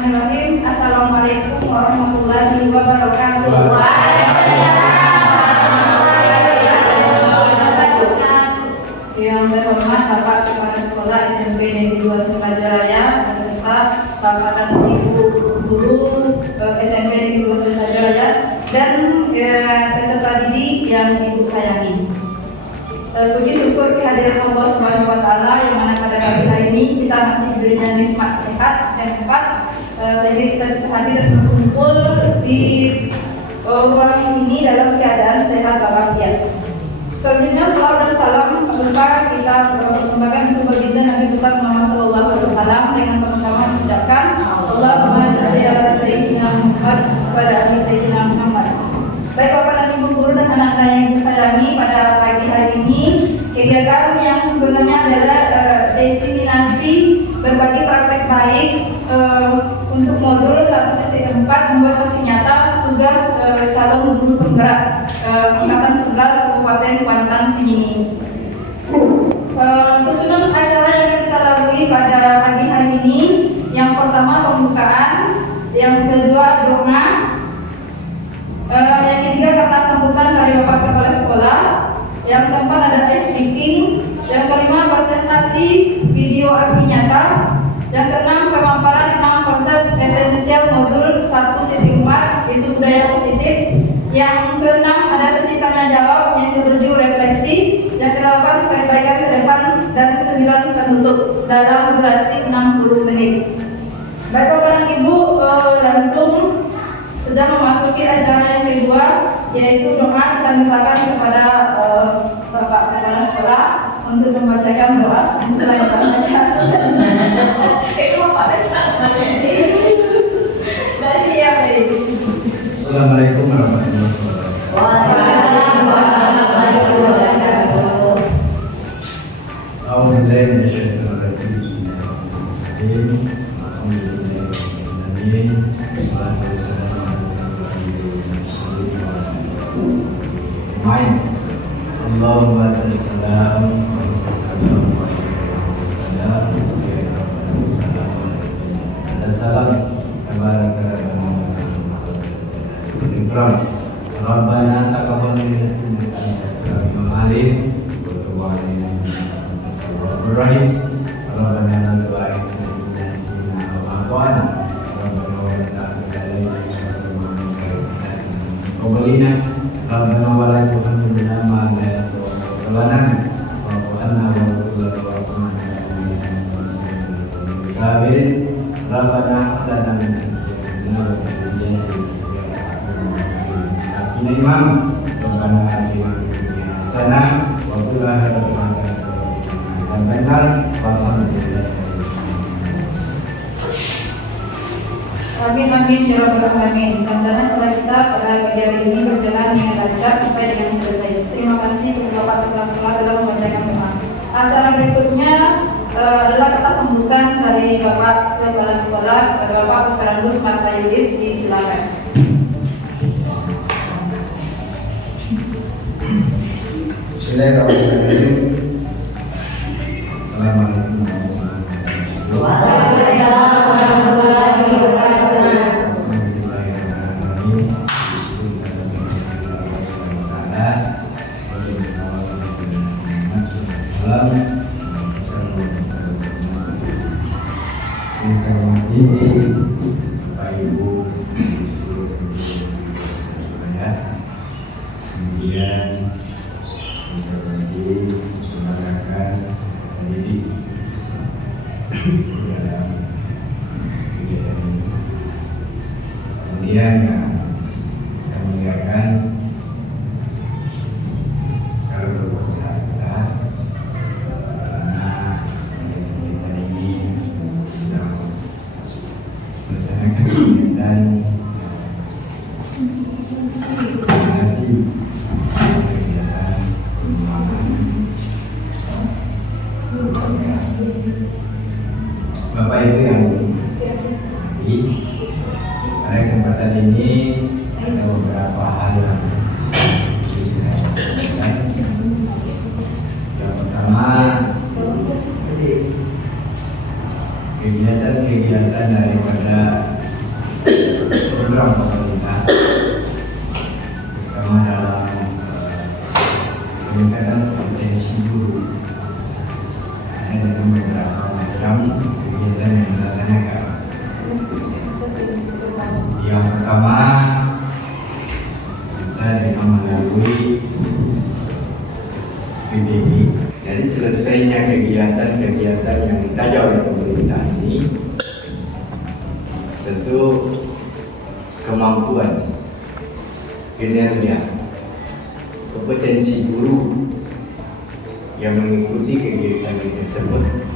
Bismillahirrahmanirrahim. Assalamualaikum warahmatullahi wabarakatuh. Yang terhormat Bapak Kepala Sekolah SMP Negeri 2 Setajuraya beserta Bapak dan Ibu guru SMP Negeri 2 Setajuraya dan peserta didik yang Ibu sayangi. Puji syukur kehadiran Allah Subhanahu wa Ta'ala yang mana pada pagi hari ini kita masih diberikan nikmat sehat sehingga kita bisa hadir dan berkumpul di ruang ini dalam keadaan sehat walafiat. Selanjutnya salawat dan salam berupa kita persembahkan untuk baginda Nabi besar Muhammad Sallallahu Alaihi Wasallam dengan sama-sama mengucapkan Allahumma shalli ala sayyidina Muhammad wa ala ali sayyidina Muhammad. Baik Bapak dan Ibu guru dan anak-anak yang disayangi, pada pagi hari ini kegiatan yang sebenarnya adalah diseminasi berbagi praktek baik untuk modul 1.4 membuat hasil nyata tugas calon guru penggerak angkatan 11 Kabupaten Kuantan Sinyingi. Susunan acara yang kita lalui pada pagi hari ini, yang pertama pembukaan, yang kedua doa, yang ketiga kata sambutan dari Bapak Kepala Sekolah, yang keempat ada ice speaking, yang kelima presentasi video aksi nyata, yang keenam pemaparan 6 konsep esensial modul 1.4 yaitu budaya positif, yang keenam ada sesi tanya jawab, yang ketujuh refleksi, yang kedelapan perbaikan ke depan, dan kesembilan penutup dalam durasi 60 menit. Baik Bapak dan Ibu, langsung sudah memasuki acara yang kedua, yaitu doa. Kita mintakan kepada Bapak Kepala Sekolah untuk membacakan doa setelah kita baca. Assalamualaikum warahmatullahi wabarakatuh. Waalaikumsalam warahmatullahi wabarakatuh. A'udzubillahi minasyaitonir rajim. Bismillahirrahmanirrahim. Allahumma tassalam salam Rabbana taqabbal minna innaka antas samiul alim wa tub alaina innaka antat tawwabur rahim. Rabbana la tu'akhidhna in nasina aw akhtana. Rabbana wa la tahmil 'alaina isran kama hamaltahu 'ala Rabbana wa la tuhammilna ma la taqata lana wa'fu 'anna waghfir lana warhamna sabirin. Rabbana hab lana min Imam Rabbana atina fid dunya hasanah wa fil akhirati hasanah dan benar walhamdulillah. Amin amin ya rabbal alamin. Mudah-mudahan acara kita pada pagi hari ini berjalan dengan lancar sampai dengan selesai. Terima kasih kepada Bapak Kepala Sekolah telah membacakan doa. Acara berikutnya adalah kata sambutan dari Bapak Kepala Sekolah kepada Bapak Kerangus Marta Yudis. Disilakan. Bismillahirrahmanirrahim. Assalamualaikum warahmatullahi Kemudian saya muliakan kalau berbicara karena kita ini sedang melaksanakan kegiatan koordinasi kegiatan Bapak itu yang pada kesempatan ini ada beberapa hal yang yang pertama, kegiatan daripada program pemerintah, terutama dalam peningkatan kompetensi guru. Ada dengan beberapa macam kegiatan yang dilaksanakan. Yang pertama, saya dengan melalui PBB. Jadi selesainya kegiatan-kegiatan yang ditajau oleh pemerintah ini, tentu kemampuan, kinerja, kompetensi guru yang mengikuti kegiatan tersebut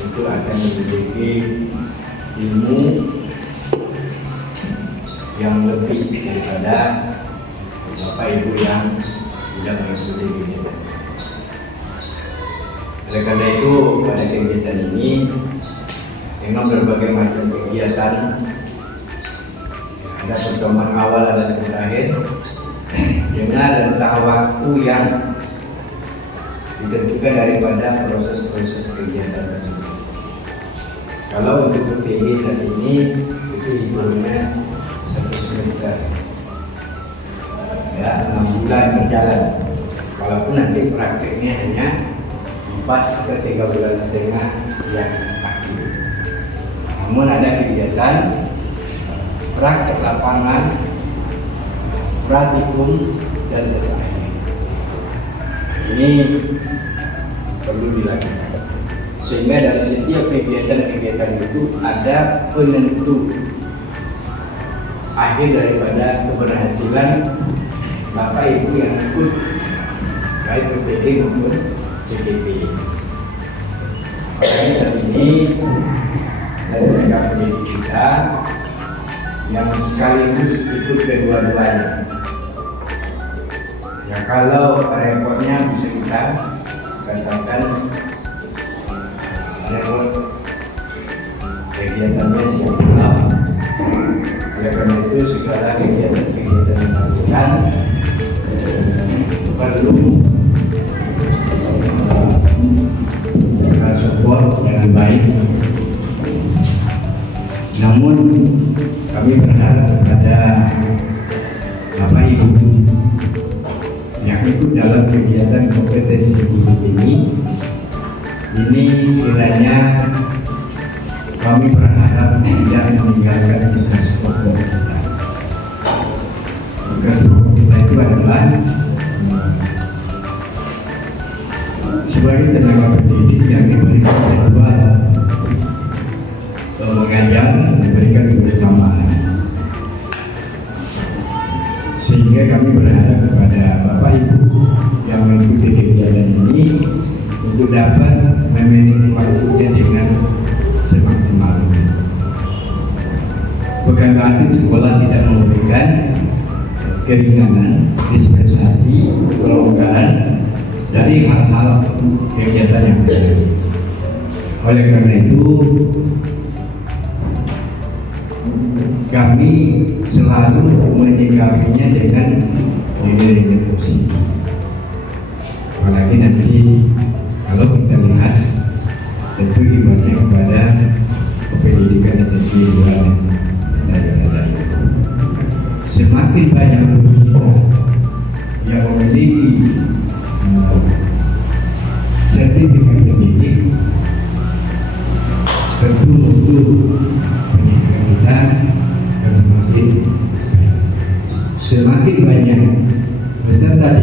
tentu akan memiliki ilmu yang lebih daripada Bapak Ibu yang tidak mengikuti kegiatan. Oleh karena itu, pada kegiatan ini dengan berbagai macam kegiatan, ada pertemuan awal dan terakhir dengan rentang waktu yang ditentukan daripada proses-proses kegiatan tersebut. Kalau untuk PTG saat ini itu hitungnya 1 semester, ya 6 bulan berjalan. Walaupun nanti prakteknya hanya 4 ke 3 bulan setengah yang aktif. Namun ada kegiatan praktek lapangan, praktikum dan lain-lain. Ini perlu dilakukan. Sehingga dari setiap kegiatan-kegiatan itu ada penentu akhir daripada keberhasilan Bapak Ibu yang ikut baik PPD maupun CGP. Makanya saat ini dari tenaga pendidik kita yang sekaligus ikut kedua-duanya. Ya kalau rekodnya bisa kita katakan rekod kegiatannya siap pulang. Oleh karena itu segala kegiatan-kegiatan yang dilakukan perlu support dengan baik. Namun kami berharap kepada Bapak Ibu yang ikut dalam kegiatan kompetensi guru ini kiranya kami berharap tidak meninggalkan tugas pokok kita. Tugas pokok kita itu adalah sebagai tenaga pendidik yang diberikan jadwal mengajar, diberikan kebersamaan. Sehingga kami berharap kepada Bapak Ibu yang mengikuti kegiatan ini untuk dapat memanage waktunya dengan semaksimal mungkin. Bukan berarti sekolah tidak memberikan keringanan, dispensasi, kelonggaran dari hal-hal kegiatan yang terjadi. Oleh karena itu, kami selalu menyikapinya dengan nilai positif. Apalagi nanti kalau kita lihat tentu imbasnya kepada pendidikan SMP dan lain-lain. Semakin banyak yang memiliki sertifikat pendidik, tentu untuk pendidikan kita semakin banyak peserta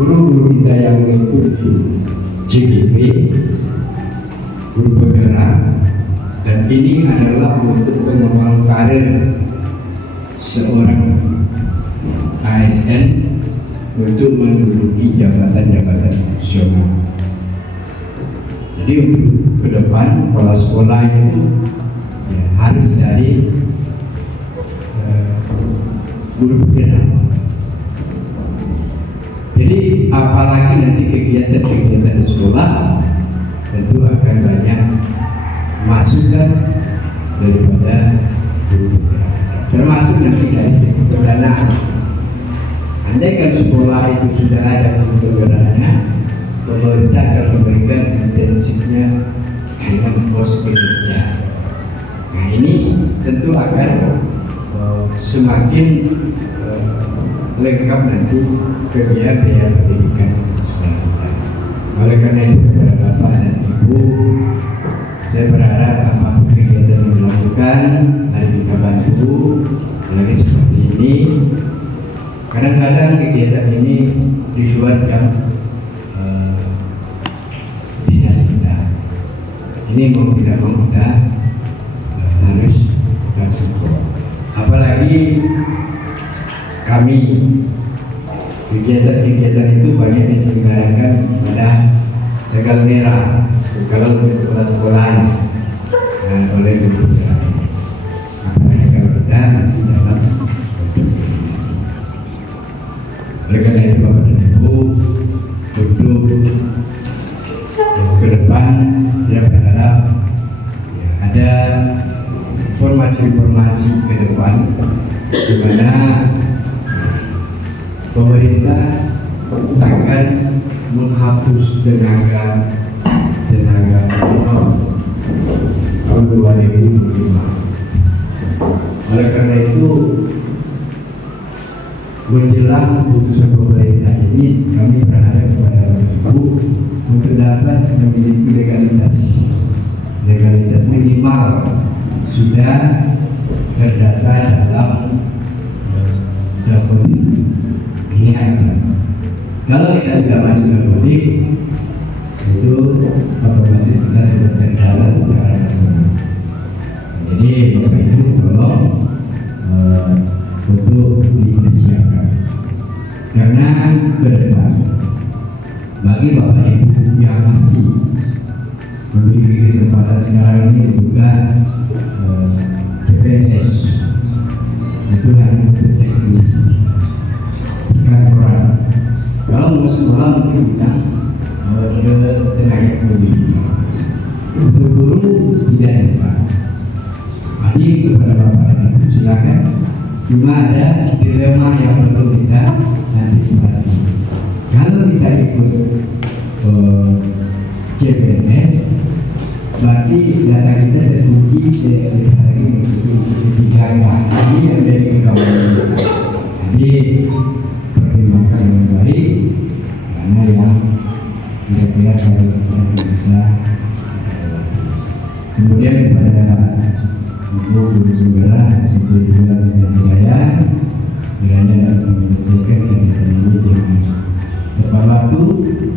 guru-guru kita yang mengikuti CGP, guru penggerak, dan ini adalah untuk pengembangan karir seorang ASN untuk menduduki jabatan-jabatan profesional. Jadi untuk ke depan kepala sekolah itu ya, harus dari guru penggerak. Jadi apalagi nanti kegiatan-kegiatan di sekolah tentu akan banyak masukan daripada guru penggerak. Termasuk nanti dari segi pendanaan. Andai kan sekolah itu sudah ada guru penggeraknya, pemerintah akan memberikan intensifnya dengan pos kerja. Nah ini tentu akan semakin lengkap nanti kegiatan pendidikan sekolah kita. Oleh karena itu kepada Bapak dan Ibu, saya berharap apapun kegiatan yang dilakukan mari kita bantu lagi seperti ini. Kadang-kadang kegiatan ini di luar jam dinas kita. Ini mau tidak mau kita harus support. Apalagi kami kegiatan-kegiatan itu banyak diselenggarakan pada tanggal merah kalau sekolah-sekolahan oleh beberapa. Apalagi kalau kita masih dalam oleh karena itu Bapak dan Ibu untuk ke depan saya berharap ada informasi-informasi ke depan di mana pemerintah akan menghapus tenaga tahun 2025. Oleh karena itu menjelang putusan pemerintah ini kami berharap kepada Ibu untuk dapat memiliki legalitas minimal sudah terdata dalam Dapodik. Ini akan kalau kita sudah masuk Dapodik itu otomatis kita sudah terdata secara nasional. Jadi Bapak Ibu tolong untuk dipersiapkan karena ke depan bagi Bapak Ibu yang masih memiliki kesempatan sekarang ini juga CPNS itu hanya teknis bukan peran. Kalau mau sekolah mungkin kita tenaga pendidik untuk guru tidak ada. Jadi kepada Bapak Ibu silakan. Cuma ada dilema yang perlu kita antisipasi. Kalau kita ikut CPNS, berarti data kita terkunci dari hari dijaga. Ini yang menjadi kekhawatiran. Jadi pertimbangkan dengan baik, karena yang kira-kira kalau kita bisa. Kemudian kepada Ibu Saudara seperti juga saya kiranya dapat menyelesaikan kegiatan ini dengan tepat waktu,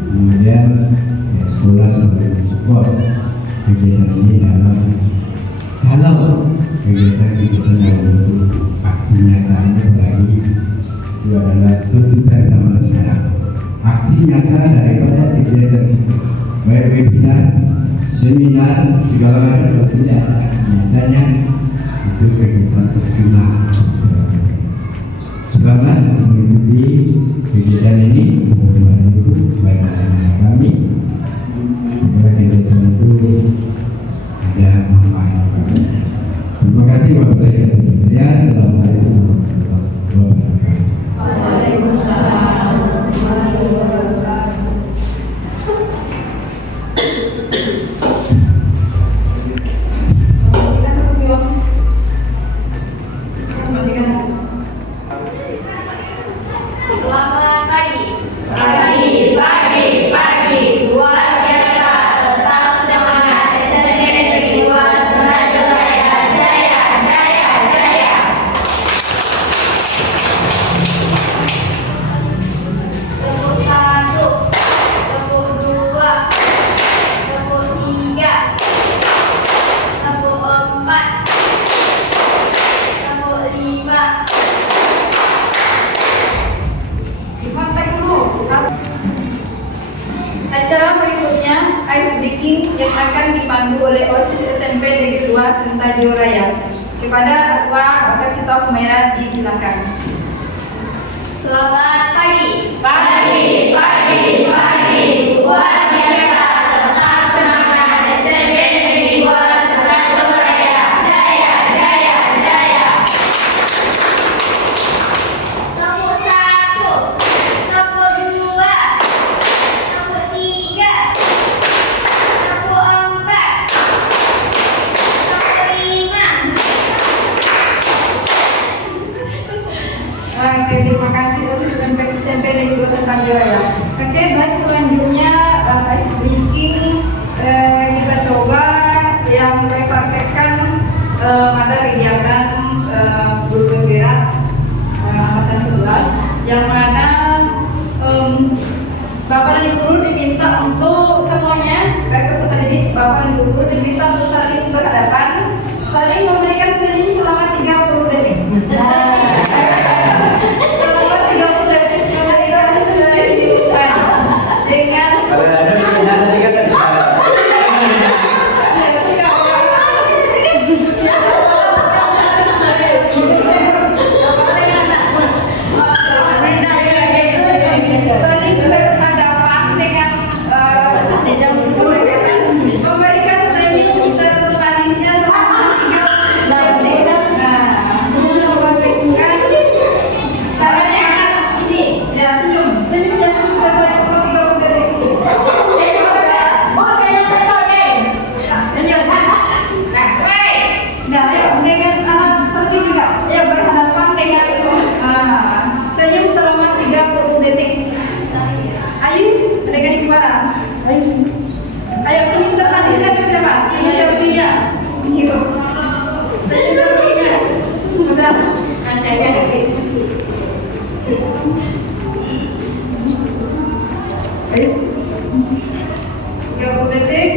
kemudian sekolah sebagai support kegiatan ini dalam kalau kegiatan yang bentuk aksi nyatanya apalagi itu adalah tuntutan sama masyarakat. Aksi nyata daripada kegiatan itu baik webinar, seminar, segala macam tidak ada aksi nyatanya itu kegiatan skema. Selamat mengikuti kegiatan ini baik kami supaya kegiatan itu ada manfaat. Terima kasih wassalamualaikum warahmatullahi wabarakatuh. Waalaikumsalam warahmatullahi wabarakatuh. Selamat pagi. Pagi. Luar biasa. Tetap semangat. SMP Negeri 2 Senaja Raya. Jaya. Tepuk 1, tepuk 2, tepuk 3, tepuk 4, tepuk 5. Dikontak dulu. Acara berikutnya ice breaking yang akan dipandu oleh OSIS SMP Negeri 2 Sentajo Raya. Kepada Aqua kasih tahu kamera disilakan. Selamat pagi. Pagi. Luar biasa. Tetap semangat. SMP Negeri 2 Sentajo Raya. Jaya. Tepuk 1, tepuk 2, tepuk 3, tepuk 4, tepuk 5, terima kasih atas SMP Negeri 2 Tanjuraya. Oke, baik, selanjutnya ice breaking kita coba yang kami praktekkan ada kegiatan guru penggerak angkatan 11 yang mana Bapak dan Ibu guru diminta untuk semuanya, baik peserta didik, Bapak dan Ibu guru diminta untuk saling berhadapan, saling memberikan senyum selama 30 detik. Selama 30 detik memberikan senyuman dengan saling berhadapan dengan peserta yang memberikan senyum termanisnya selama 30 detik. Senyum selama 30 detik. Ayo, mereka di luar. Ayo senyum termanisnya seperti apa? Senyum selfie-nya. Hidup. Senyum selfie-nya. Udah. Ayo. 30 detik.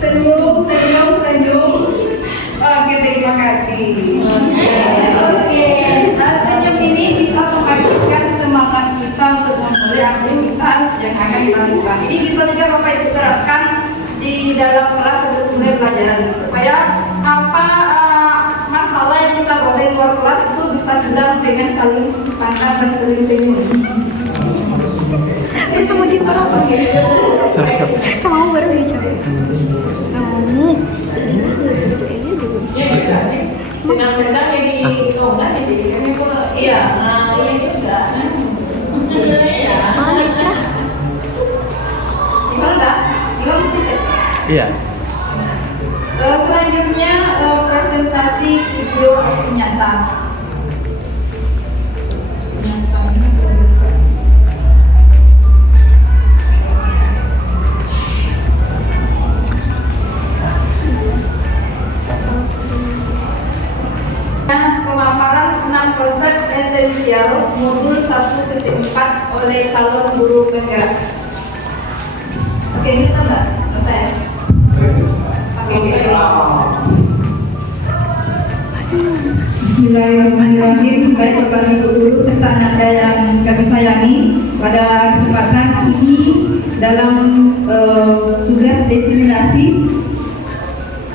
Senyum. Oke, terima kasih. Oke. Senyum ini bisa membangkitkan semangat kita untuk memulai aktivitas yang akan kita lakukan. Ini bisa juga Bapak Ibu terapkan di dalam kelas untuk mulai pelajaran supaya apa masalah yang kita bawa dari luar kelas itu bisa hilang dengan saling pandang dan saling senyum. Sama dia apa gitu? Sama baru bicara. Dengan besar jadi tonggak jadi kan itu Iya. iya juga. Iya. Mana ekstra? Gimana dah? Gimana masih tes? Iya. Selanjutnya presentasi video aksi nyata. Pemaparan 6 konsep esensial modul 1.4 oleh calon guru penggerak. Oke, ini tambah, saya. Oke. Bismillahirrahmanirrahim. Baik Bapak Ibu guru serta Anda yang kami sayangi, pada kesempatan ini dalam tugas diseminasi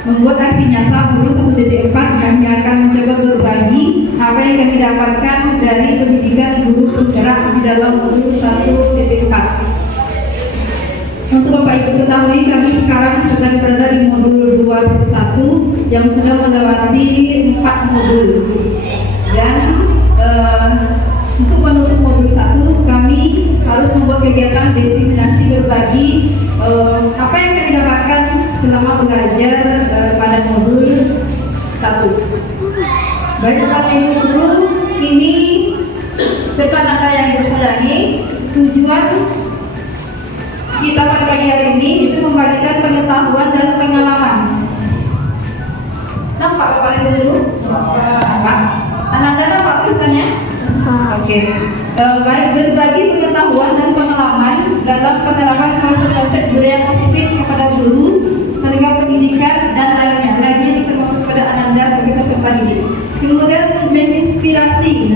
membuat aksi nyata modul 1.4 kami akan mencoba berbagi apa yang kami dapatkan dari pendidikan guru penggerak di dalam modul 1.4. Untuk Bapak Ibu ketahui, kami sekarang sedang berada di modul 2.1 yang sudah melewati 4 modul. Dan untuk menutup modul 1 kami harus membuat kegiatan diseminasi berbagi apa yang kami dapatkan selama belajar pada modul 1. Baik Bapak Ibu guru, ini serta Anda yang bersayangi, tujuan kita pada pagi hari ini itu membagikan pengetahuan dan pengalaman. Nampak Bapak Ibu guru? Nampak. Anda nampak tulisannya? Oke. Baik, berbagi pengetahuan dan pengalaman dalam penerapan konsep-konsep budaya positif kepada guru, tenaga pendidikan dan lainnya. Lagi termasuk pada Anda sebagai peserta didik. Kemudian menjadi inspirasi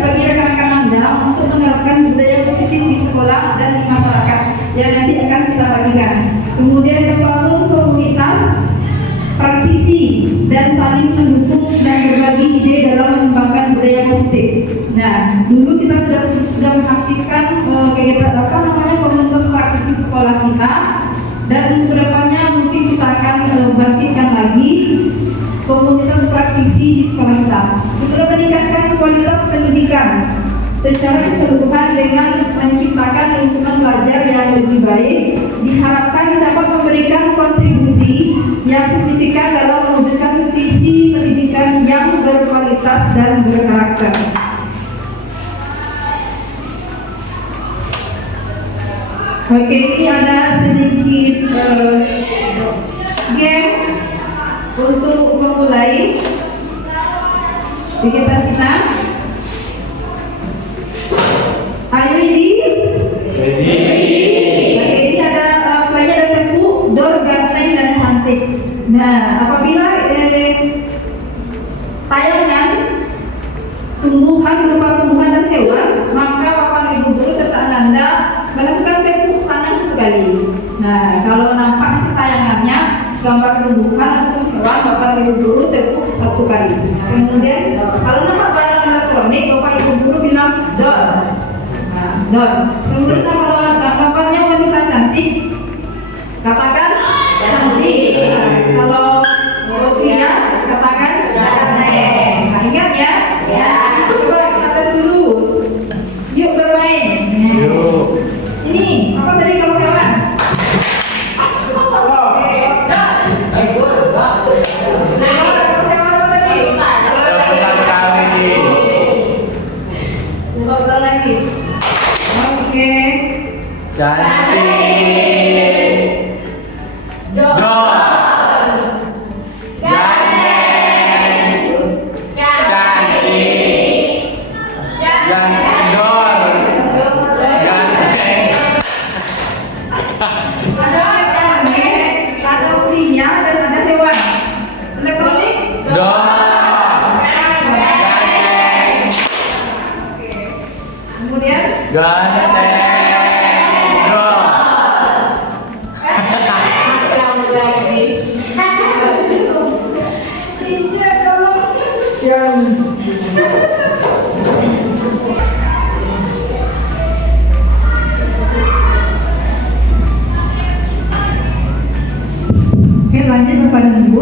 bagi rekan-rekan Anda untuk menerapkan budaya positif di sekolah dan di masyarakat yang nanti akan kita bagikan. Kemudian membangun komunitas praktisi dan saling mendukung dan berbagi ide dalam mengembangkan budaya positif. Nah, dulu kita sudah mengaktifkan kegiatan komunitas praktisi sekolah kita, dan kedepannya mungkin kita akan bangkitkan lagi komunitas praktisi di sekolah kita untuk meningkatkan kualitas pendidikan secara keseluruhan dengan menciptakan lingkungan belajar yang lebih baik. Diharapkan dapat memberikan kontribusi yang signifikan dalam mewujudkan visi pendidikan yang Oke, ini ada sedikit game untuk memulai kegiatan kita. Are you ready? Ready? Oke, ini ada pelajar dan tepu, dor, ganteng, dan cantik. Nah, apabila tayangan tumbuhan berupa tumbuhan dan hewan, maka papan ibu guru serta Ananda melakukan tepuk tangan 1 kali. Nah, kalau nampak tayangannya gambar tumbuhan atau hewan, papan ibu guru tepuk 1 kali. Kemudian kalau nampak barang elektronik, bapak ibu guru bilang dor. Nah, dor. Kemudian kalau gambarnya wanita cantik, katakan cantik. Kalau pria, katakan ganteng. Nah, ingat ya? Ya. Coba kita tes dulu. Yuk bermain. Yuk. Ini apa tadi kalau hewan? Coba ulang lagi. Oke. Cantik. Dor. Ganteng. Cantik. Ganteng. Dor. Ganteng. Ada pria dan ada hewan. Elektronik. Dor. Kemudian Ganteng. Dor. Oke, lanjut kepada Ibu.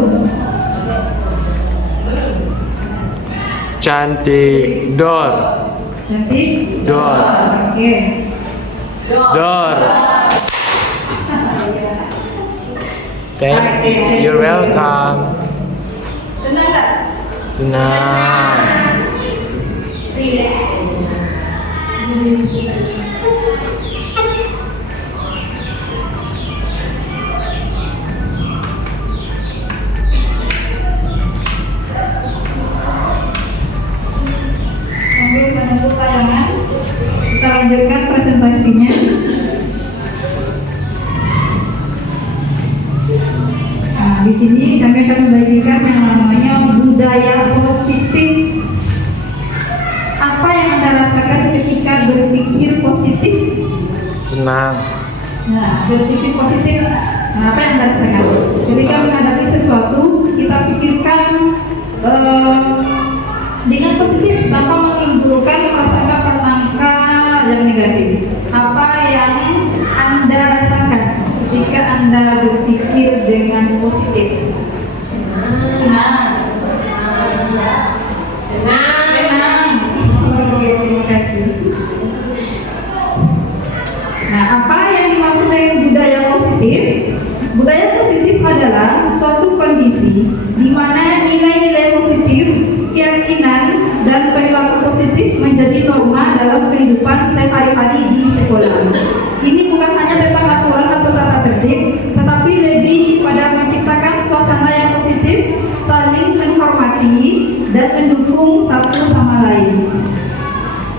Cantik. Dor. Cantik. Dor. Oke. Dor. Thank you. You're welcome. Senang tak? Senang. Sambil menunggu tayangan, kita lanjutkan presentasinya. Nah, di sini kami akan membagikan yang namanya budaya positif. Apa yang Anda rasakan ketika berpikir positif? Senang. Nah, berpikir positif. Nah, apa yang Anda rasakan? Ketika menghadapi sesuatu, kita pikirkan dengan positif tanpa menimbulkan prasangka-prasangka yang negatif. Apa yang Anda rasakan ketika Anda berpikir dengan positif? Senang. Senang. Oke, terima kasih. Nah, apa yang dimaksud dengan budaya positif? Budaya positif adalah suatu kondisi di mana nilai-nilai positif, keyakinan, dan perilaku positif menjadi norma dalam kehidupan sehari-hari di sekolah. Ini bukan hanya tentang aturan atau tata tertib, tetapi lebih pada menciptakan suasana yang positif, saling menghormati, dan mendukung satu sama lain.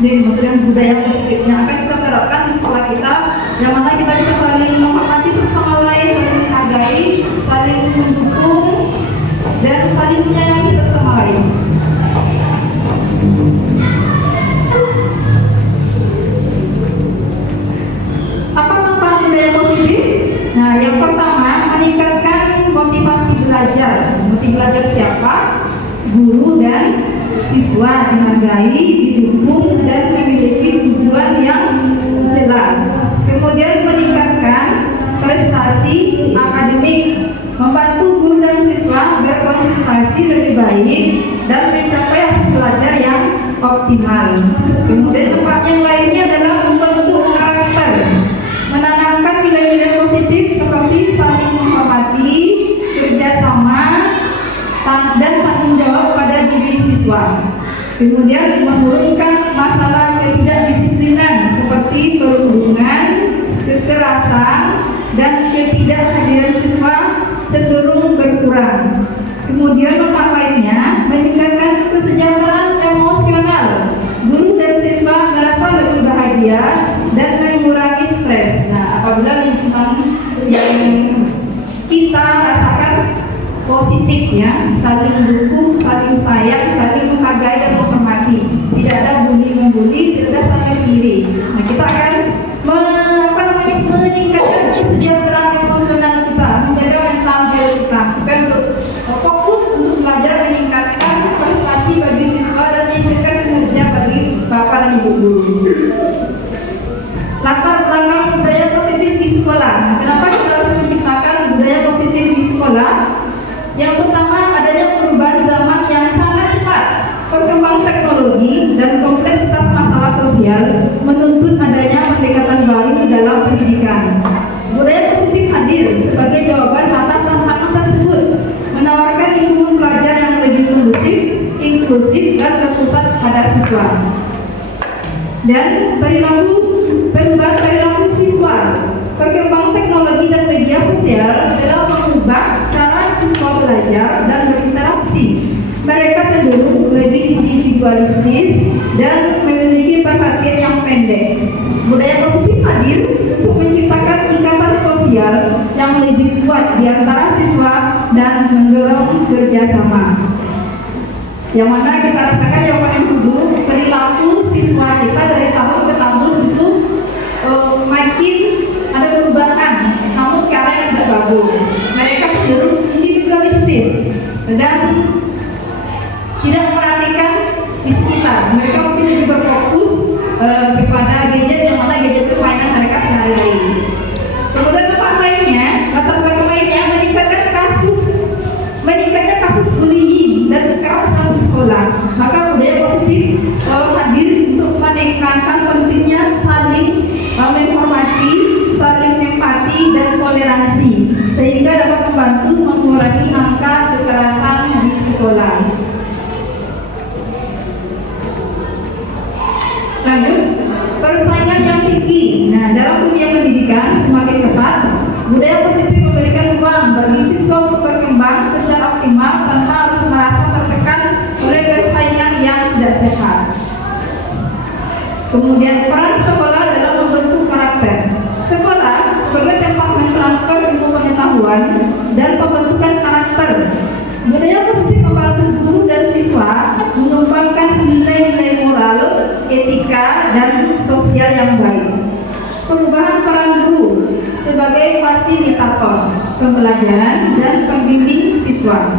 Jadi maksudnya budaya positif yang akan kita terapkan di sekolah kita, yang mana kita bisa saling menghormati satu sama lain, saling menghargai, saling mendukung, dan saling menyayangi satu sama lain. Apa manfaat budaya positif? Nah, yang pertama meningkatkan motivasi belajar. Motivasi belajar siapa? Guru dan siswa dihargai, didukung, dan memiliki tujuan yang jelas. Kemudian meningkatkan prestasi akademik, membantu guru dan siswa berkonsentrasi lebih baik dan mencapai hasil belajar yang optimal. Kemudian tempat yang lainnya adalah membentuk karakter, menanamkan nilai-nilai positif seperti saling menghormati, kerjasama, dan tanggung jawab pada diri siswa. Kemudian menurunkan masalah ketidakdisiplinan seperti perundungan, kekerasan, positif ya, saling mendukung, saling sayang, saling menghargai dan menghormati. Tidak ada bully membuli, tidak ada saling iri. Nah, kita akan meningkatkan kesejahteraan emosional kita, menjaga mental health kita, supaya untuk fokus untuk belajar meningkatkan prestasi bagi siswa dan meningkatkan kinerja bagi bapak dan ibu guru. Latar belakang budaya positif di sekolah. Nah, kenapa kita harus menciptakan budaya positif di sekolah? Yang pertama, adanya perubahan zaman yang sangat cepat. Perkembangan teknologi dan kompleksitas masalah sosial menuntut adanya pendekatan baru dalam pendidikan. Budaya positif hadir sebagai jawaban atas tantangan tersebut, menawarkan lingkungan belajar yang lebih kondusif, inklusif, dan berpusat pada siswa. Dan perubahan perilaku siswa. Perkembangan teknologi dan media sosial dalam mengubah cara siswa belajar dan berinteraksi. Mereka cenderung lebih individualistis dan memiliki perhatian yang pendek. Budaya positif hadir untuk menciptakan ikatan sosial yang lebih kuat di antara siswa dan mendorong kerjasama. Yang mana kita rasakan yang paling dulu perilaku siswa kita dari tahun ke tahun itu makin ada perubahan, namun ke arah yang tidak bagus. Mereka cenderung individualistis dan tidak memperhatikan di sekitar. Mereka mungkin lebih berfokus kepada gadget, yang mana gadget itu mainan mereka sehari-hari. Kemudian tempat lainnya, latar belakang lainnya meningkatnya kasus bullying dan kekerasan di sekolah. Maka budaya positif hadir untuk menekankan pentingnya saling menghormati, saling empati dan toleransi, sehingga dapat membantu mengurangi angka kekerasan di sekolah. Lanjut, persaingan yang tinggi. Nah, dalam dunia pendidikan semakin ketat, budaya positif memberikan ruang bagi siswa untuk berkembang secara optimal tanpa harus merasa tertekan oleh persaingan yang tidak sehat. Kemudian peran sekolah dalam membentuk karakter. Sekolah sebagai tempat mentransfer ilmu pengetahuan dan pembentukan karakter. Budaya positif membantu guru dan siswa mengembangkan nilai-nilai moral, etika, dan sosial yang baik. Perubahan peran guru sebagai fasilitator pembelajaran dan pembimbing siswa.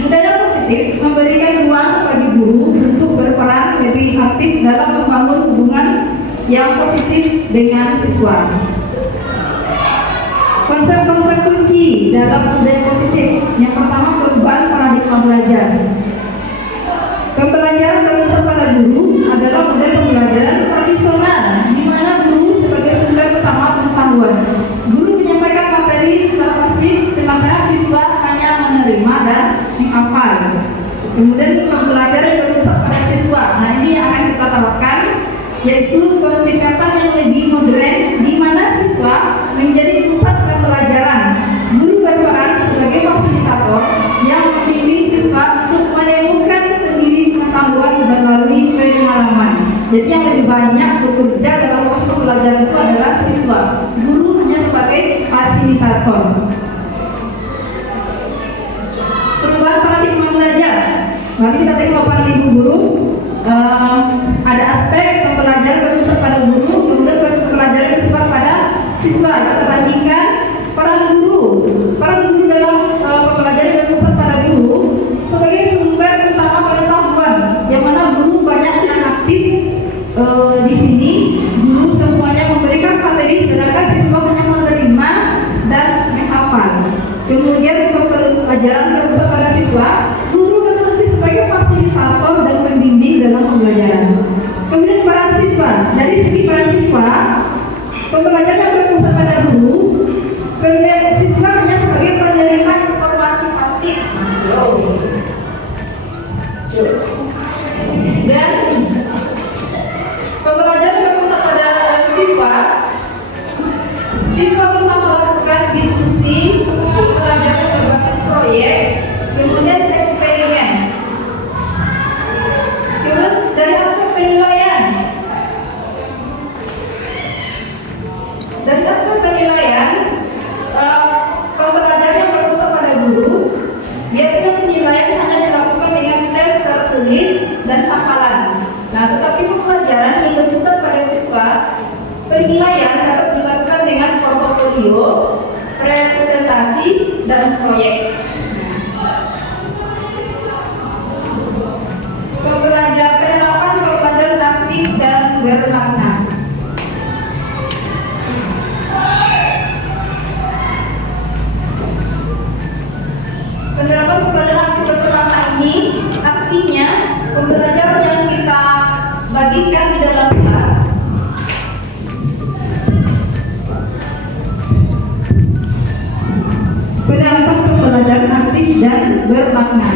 Budaya positif memberikan ruang bagi guru untuk berperan lebih aktif dalam membangun hubungan yang positif dengan siswa. Konsep-konsep kunci dalam budaya positif. Yang pertama, perubahan paradigma belajar. Pembelajaran berpusat pada guru adalah model pembelajaran tradisional, di mana guru sebagai sumber utama pengetahuan. Guru menyampaikan materi secara pasif, sementara siswa hanya menerima dan menghafal. Kemudian pembelajaran berpusat pada siswa. Nah, ini yang akan kita terapkan, yaitu pendekatan yang lebih modern, di mana siswa menjadi pusat pembelajaran. Guru berperan sebagai fasilitator yang membimbing siswa untuk menemukan sendiri pengetahuan melalui pengalaman. Jadi yang lebih banyak bekerja dalam proses pembelajaran itu adalah siswa. Guru hanya sebagai fasilitator. Perubahan paradigma belajar. Mari kita tengok paradigma guru. Ada aspek pembelajaran berpusat pada guru, kemudian pembelajaran bersifat pada siswa. Kita bandingkan peran guru dalam pembelajaran berpusat pada guru sebagai sumber utama pengetahuan, yang mana guru banyak yang aktif di sini. Guru semuanya memberikan materi, sedangkan siswa hanya menerima dan menghafal. Kemudian pembelajaran berpusat pada siswa, guru berfungsi sebagai fasilitator dan pembimbing dalam pembelajaran. Kemudian peran siswa, dari segi peran siswa, pembelajaran berpusat pada guru, siswa hanya sebagai penerima informasi pasif. Dan pembelajaran berpusat pada siswa bisa melakukan diskusi, pembelajaran berbasis proyek, kemudian eksperimen. Kemudian dari aspek penilaian, dan proyek. Penerapan pembelajaran aktif dan bermakna. Penerapan pembelajaran aktif bermakna ini artinya pembelajaran yang kita bagikan di dalam kelas penerapan pembelajaran aktif dan bermakna.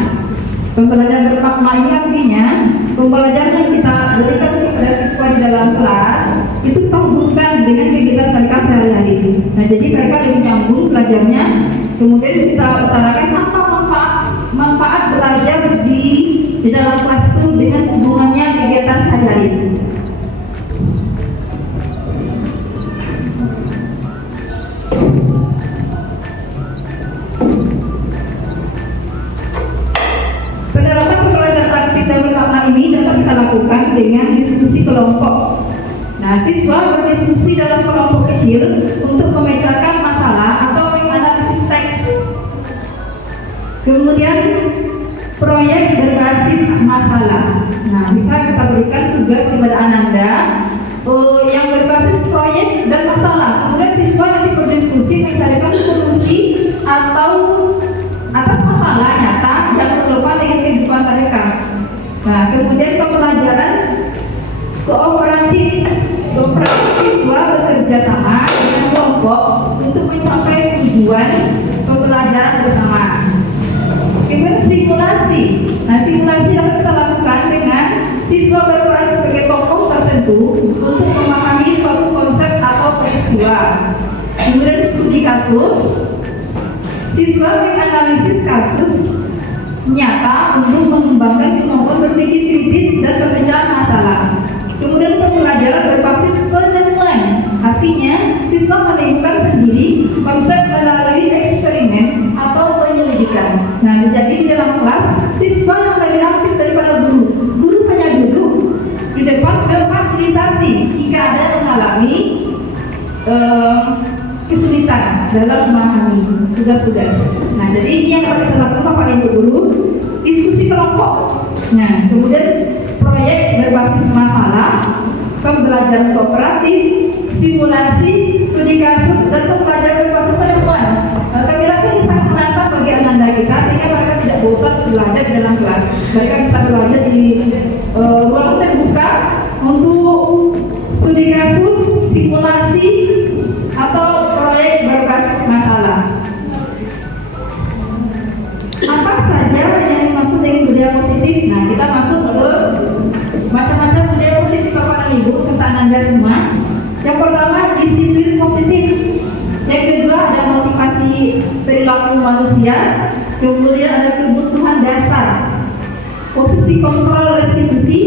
Pembelajaran bermakna ini artinya pembelajaran yang kita berikan kepada siswa di dalam kelas itu kita hubungkan dengan kegiatan mereka sehari-hari. Nah, jadi mereka lebih nyambung belajarnya. Kemudian kita utarakan apa manfaat belajar di dalam kelas itu dengan hubungannya kegiatan sehari-hari. Penerapan pembelajaran aktif dan bermakna ini dapat kita lakukan dengan diskusi kelompok. Nah, siswa berdiskusi dalam kelompok kecil untuk memecahkan masalah atau menganalisis teks. Kemudian proyek berbasis masalah. Nah, bisa kita berikan tugas kepada Ananda yang berbasis proyek dan masalah. Kemudian siswa nanti berdiskusi mencarikan solusi atau atas masalah nyata yang relevan dengan kehidupan mereka. Nah, kemudian pembelajaran kooperatif siswa bekerja sama dengan kelompok untuk mencapai tujuan pembelajaran bersama. Kemudian simulasi. Nah, simulasi dapat kita lakukan dengan siswa berperan sebagai tokoh tertentu untuk memahami suatu konsep atau peristiwa. Kemudian studi kasus. Siswa menganalisis kasus nyata untuk mengembangkan kemampuan berpikir kritis dan pemecahan masalah. Kemudian pembelajaran berbasis penemuan, artinya siswa menemukan sendiri konsep melalui eksperimen atau penyelidikan. Nah, jadi di dalam kelas siswa yang lebih aktif daripada guru. Guru hanya duduk di depan memfasilitasi jika ada yang mengalami kesulitan dalam memahami tugas-tugas. Nah, jadi ini yang dapat kita lakukan Bapak Ibu Guru, diskusi kelompok. Nah, kemudian proyek berbasis masalah, pembelajaran kooperatif, simulasi, studi kasus, dan pembelajaran berbasis penemuan. Kami rasa ini sangat menantang bagi anak-anak kita sehingga mereka tidak bosan belajar di dalam kelas. Mereka bisa belajar di ruang terbuka untuk studi kasus, simulasi, atau proyek berbasis masalah. Apa saja yang masuk dengan budaya positif? Nah, kita masuk ke macam-macam budaya positif Bapak dan Ibu serta Anda semua. Yang pertama, disiplin positif. Yang kedua, ada motivasi perilaku manusia. Kemudian ada kebutuhan dasar, posisi kontrol restitusi,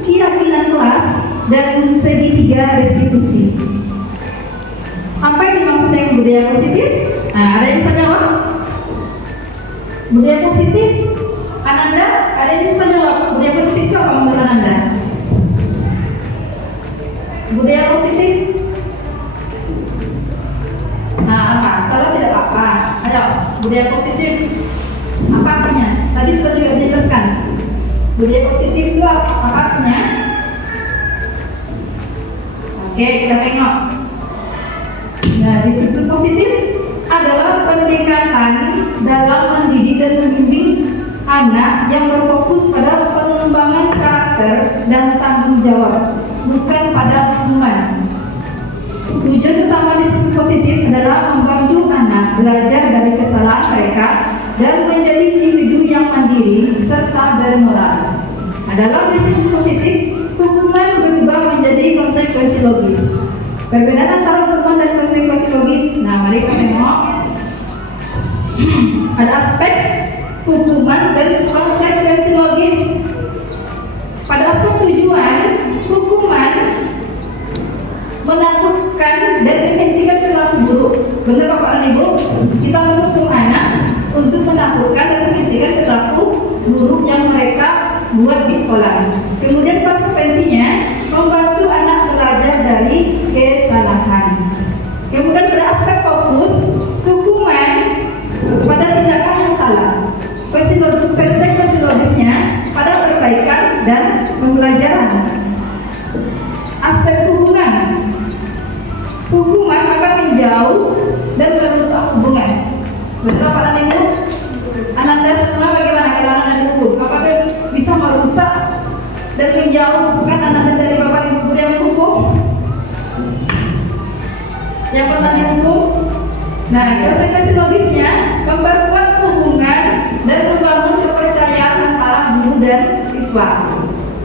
keyakinan kelas, dan segitiga restitusi. Apa yang dimaksud dengan budaya positif? Nah, ada yang bisa jawab? Budaya positif, Ananda, ada yang bisa jawab? Budaya positif itu apa menurut Ananda? Budaya positif? Nah, apa? Salah tidak apa-apa. Ayo, budaya positif apa artinya? Tadi sudah juga dijelaskan. Budaya positif itu apa artinya? Oke, kita tengok. Nah, disiplin positif adalah pendekatan dalam mendidik dan membimbing anak yang berfokus pada pengembangan karakter dan tanggung jawab, bukan pada hukuman. Tujuan utama disiplin positif adalah membantu anak belajar dari kesalahan mereka dan menjadi individu yang mandiri serta bermoral. Nah, dalam disiplin positif, hukuman berubah menjadi konsekuensi logis. Perbedaan antara hukuman dan konsekuensi logis. Nah, mari kita tengok. Ada aspek hukuman dan konsekuensi logis. Pada aspek tujuan, hukuman menakutkan dan menghentikan perilaku buruk. Benar Bapak dan Ibu? Kita menghukum anak untuk menakutkan dan menghentikan perilaku buruk yang mereka buat di sekolah. Kemudian konsekuensinya membantu anak belajar dari kesalahan. Kemudian pada aspek fokus, hukuman pada Ibu? Ananda semua bagaimana kalau Ananda Ibu? Apakah bisa merusak dan menjauhkan Ananda dari Bapak Ibu guru yang hukum? Yang pernah dihukum? Nah, konsekuensi logisnya memperkuat hubungan dan membangun kepercayaan antara guru dan siswa.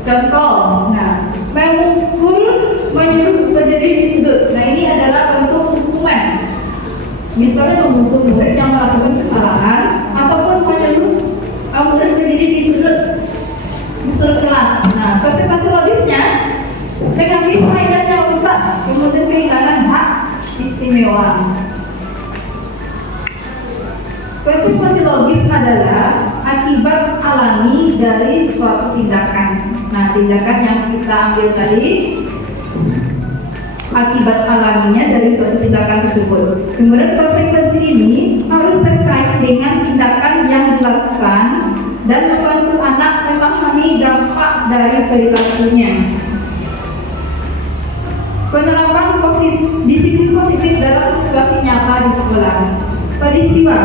Contoh, nah, memukul, menyuruh berdiri di sudut. Nah, ini adalah bentuk hukuman. Misalnya memukul murid yang melakukan kesalahan ataupun menyuruh murid berdiri di sudut kelas. Nah, konsekuensi logisnya mengambil faedah yang rusak, kemudian kehilangan hak istimewa. Konsekuensi logis adalah akibat alami dari suatu tindakan. Nah, tindakan yang kita ambil tadi akibat alaminya dari suatu tindakan tersebut. Kemudian konsekuensi ini harus terkait dengan tindakan yang dilakukan dan membantu anak memahami dampak dari perilakunya. Penerapan disiplin positif dalam situasi nyata di sekolah. Peristiwa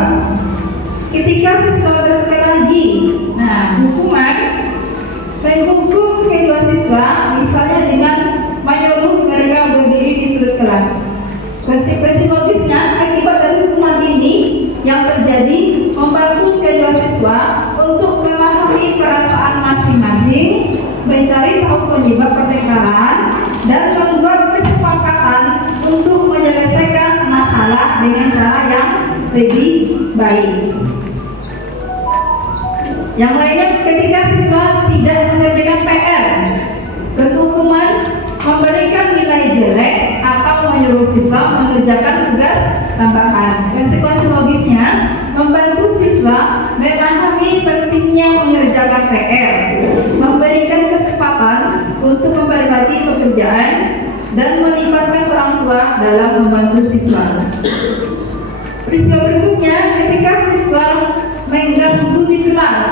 ketika siswa berkelahi, nah hukuman menghukum kedua siswa misalnya dengan menyuruh mereka berdiri di sudut kelas. Konsekuensi logisnya akibat dari hukuman ini yang terjadi membantu kedua siswa untuk memahami perasaan masing-masing, mencari tahu penyebab pertengkaran dan membuat kesepakatan untuk menyelesaikan masalah dengan cara yang lebih baik. Yang lainnya ketika siswa tidak mengerjakan PR, bentuk hukuman memberikan nilai jelek atau menyuruh siswa mengerjakan tugas tambahan. Konsekuensi logisnya membantu siswa memahami pentingnya mengerjakan PR, memberikan kesempatan untuk memperbaiki pekerjaan dan melibatkan orang tua dalam membantu siswa. Peristiwa berikutnya ketika siswa mengganggu di kelas,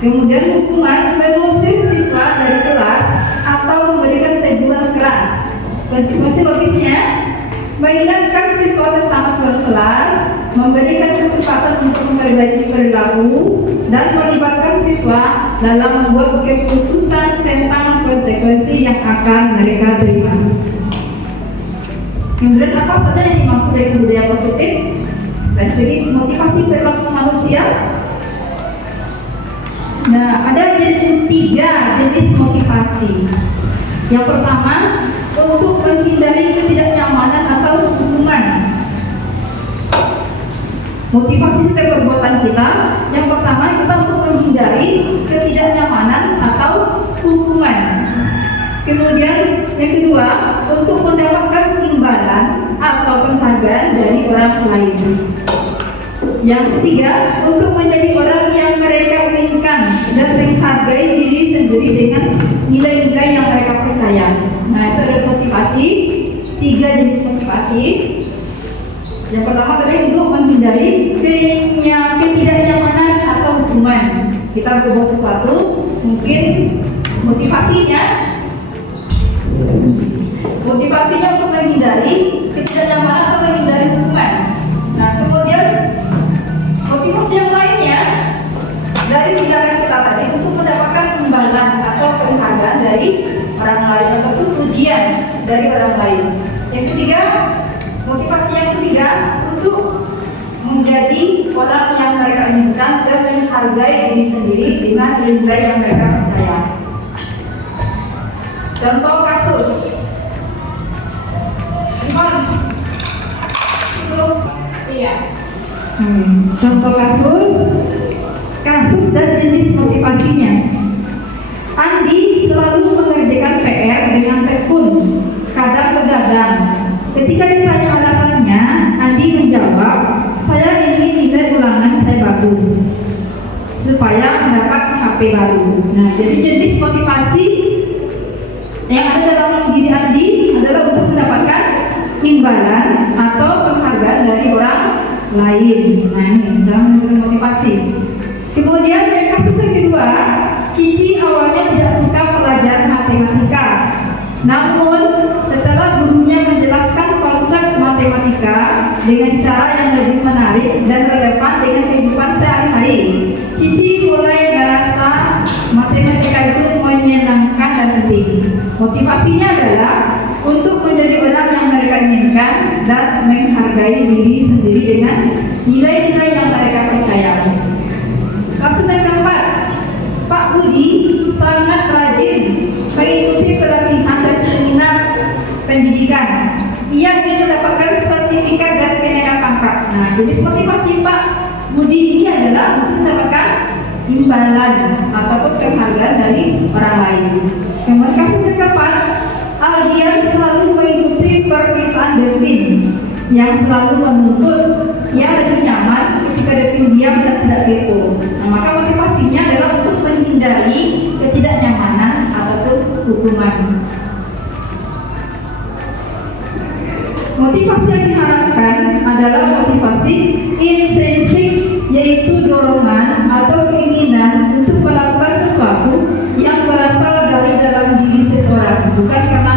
kemudian hukuman mengusir siswa dari kelas atau memberikan teguran keras. Konsekuensi logisnya mengingatkan siswa tentang aturan kelas, memberikan kesempatan untuk memperbaiki perilaku dan melibatkan siswa dalam membuat keputusan tentang konsekuensi yang akan mereka terima. Kemudian apa saja yang dimaksud dengan budaya positif? Dari segi motivasi perilaku manusia. Nah, ada 3 jenis motivasi. Yang pertama, untuk menghindari ketidaknyamanan atau hukuman. Motivasi setiap perbuatan kita, yang pertama kita untuk menghindari ketidaknyamanan atau hukuman. Kemudian yang kedua, untuk mendapatkan imbalan atau penghargaan dari orang lain. Yang ketiga, untuk menjadi orang yang mereka inginkan dan menghargai diri sendiri dengan nilai-nilai yang mereka percaya. Nah, itu ada motivasi, 3 jenis motivasi. Yang pertama tadi untuk menghindari ketidaknyamanan atau hukuman. Kita berbuat sesuatu, mungkin motivasinya untuk menghindari ketidaknyamanan atau menghindari hukuman. Nah, kemudian motivasi yang lainnya dari tindakan kita tadi untuk mendapatkan imbalan atau penghargaan dari orang lain ataupun pujian dari orang lain. Yang ketiga, motivasi yang ketiga untuk menjadi orang yang mereka inginkan dan menghargai diri sendiri dengan nilai yang mereka percaya. Contoh kasus. Iya. Contoh kasus dan jenis motivasinya. Andi selalu mengerjakan PR dengan tekun, kadang begadang. Ketika ditanya alasannya, Andi menjawab, saya ingin nilai ulangan saya bagus supaya mendapat HP baru. Nah, jadi jenis motivasi yang ada dalam diri Andi adalah untuk mendapatkan imbalan atau penghargaan dari orang lain. Nah, ini dalam menentukan motivasi. Kemudian yang kasus yang kedua, Cici awalnya tidak suka pelajaran matematika. Namun setelah gurunya menjelaskan konsep matematika dengan cara yang lebih menarik dan relevan dengan Motivasinya adalah untuk menjadi orang yang mereka inginkan dan menghargai diri sendiri dengan nilai-nilai yang mereka percaya. Kasus yang keempat, Pak Budi sangat rajin mengikuti pelatihan dan seminar pendidikan. Ia ingin mendapatkan sertifikat dan kenaikan pangkat. Nah, jadi motivasi Pak Budi ini adalah untuk mendapatkan imbalan ataupun penghargaan dari orang lain. Kemudian kasus yang keempat, Aldian selalu mengikuti permintaan Devin yang selalu menuntut ia lebih nyaman ketika Devin diam dan tidak kepo. Nah, maka motivasinya adalah untuk menghindari ketidaknyamanan ataupun hukuman. Motivasi yang diharapkan adalah motivasi intrinsik, yaitu dorongan atau keinginan untuk melakukan sesuatu yang berasal dari dalam diri seseorang, bukan karena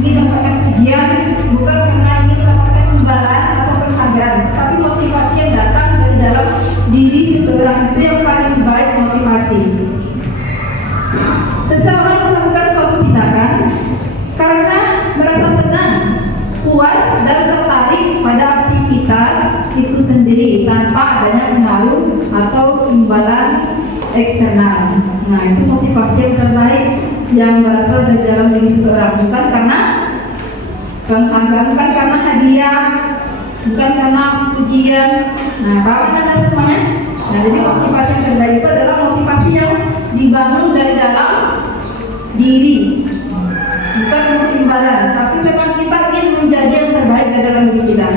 ingin mendapatkan pujian, bukan karena ingin mendapatkan imbalan atau penghargaan, tapi motivasi yang datang dari dalam diri seseorang. Itu yang paling baik motivasi. Seseorang melakukan suatu tindakan karena merasa senang, puas dan tertarik pada aktivitas itu sendiri tanpa adanya pengaruh atau imbalan eksternal. Nah, itu motivasi yang terbaik yang berasal dari dalam diri seseorang, bukan karena penghargaan, bukan karena hadiah, bukan karena pujian. Nah, paham Anda semuanya? Nah, jadi motivasi yang terbaik itu adalah motivasi yang dibangun dari dalam diri, bukan untuk imbalan, tapi memang kita ingin menjadi yang terbaik dari dalam diri kita.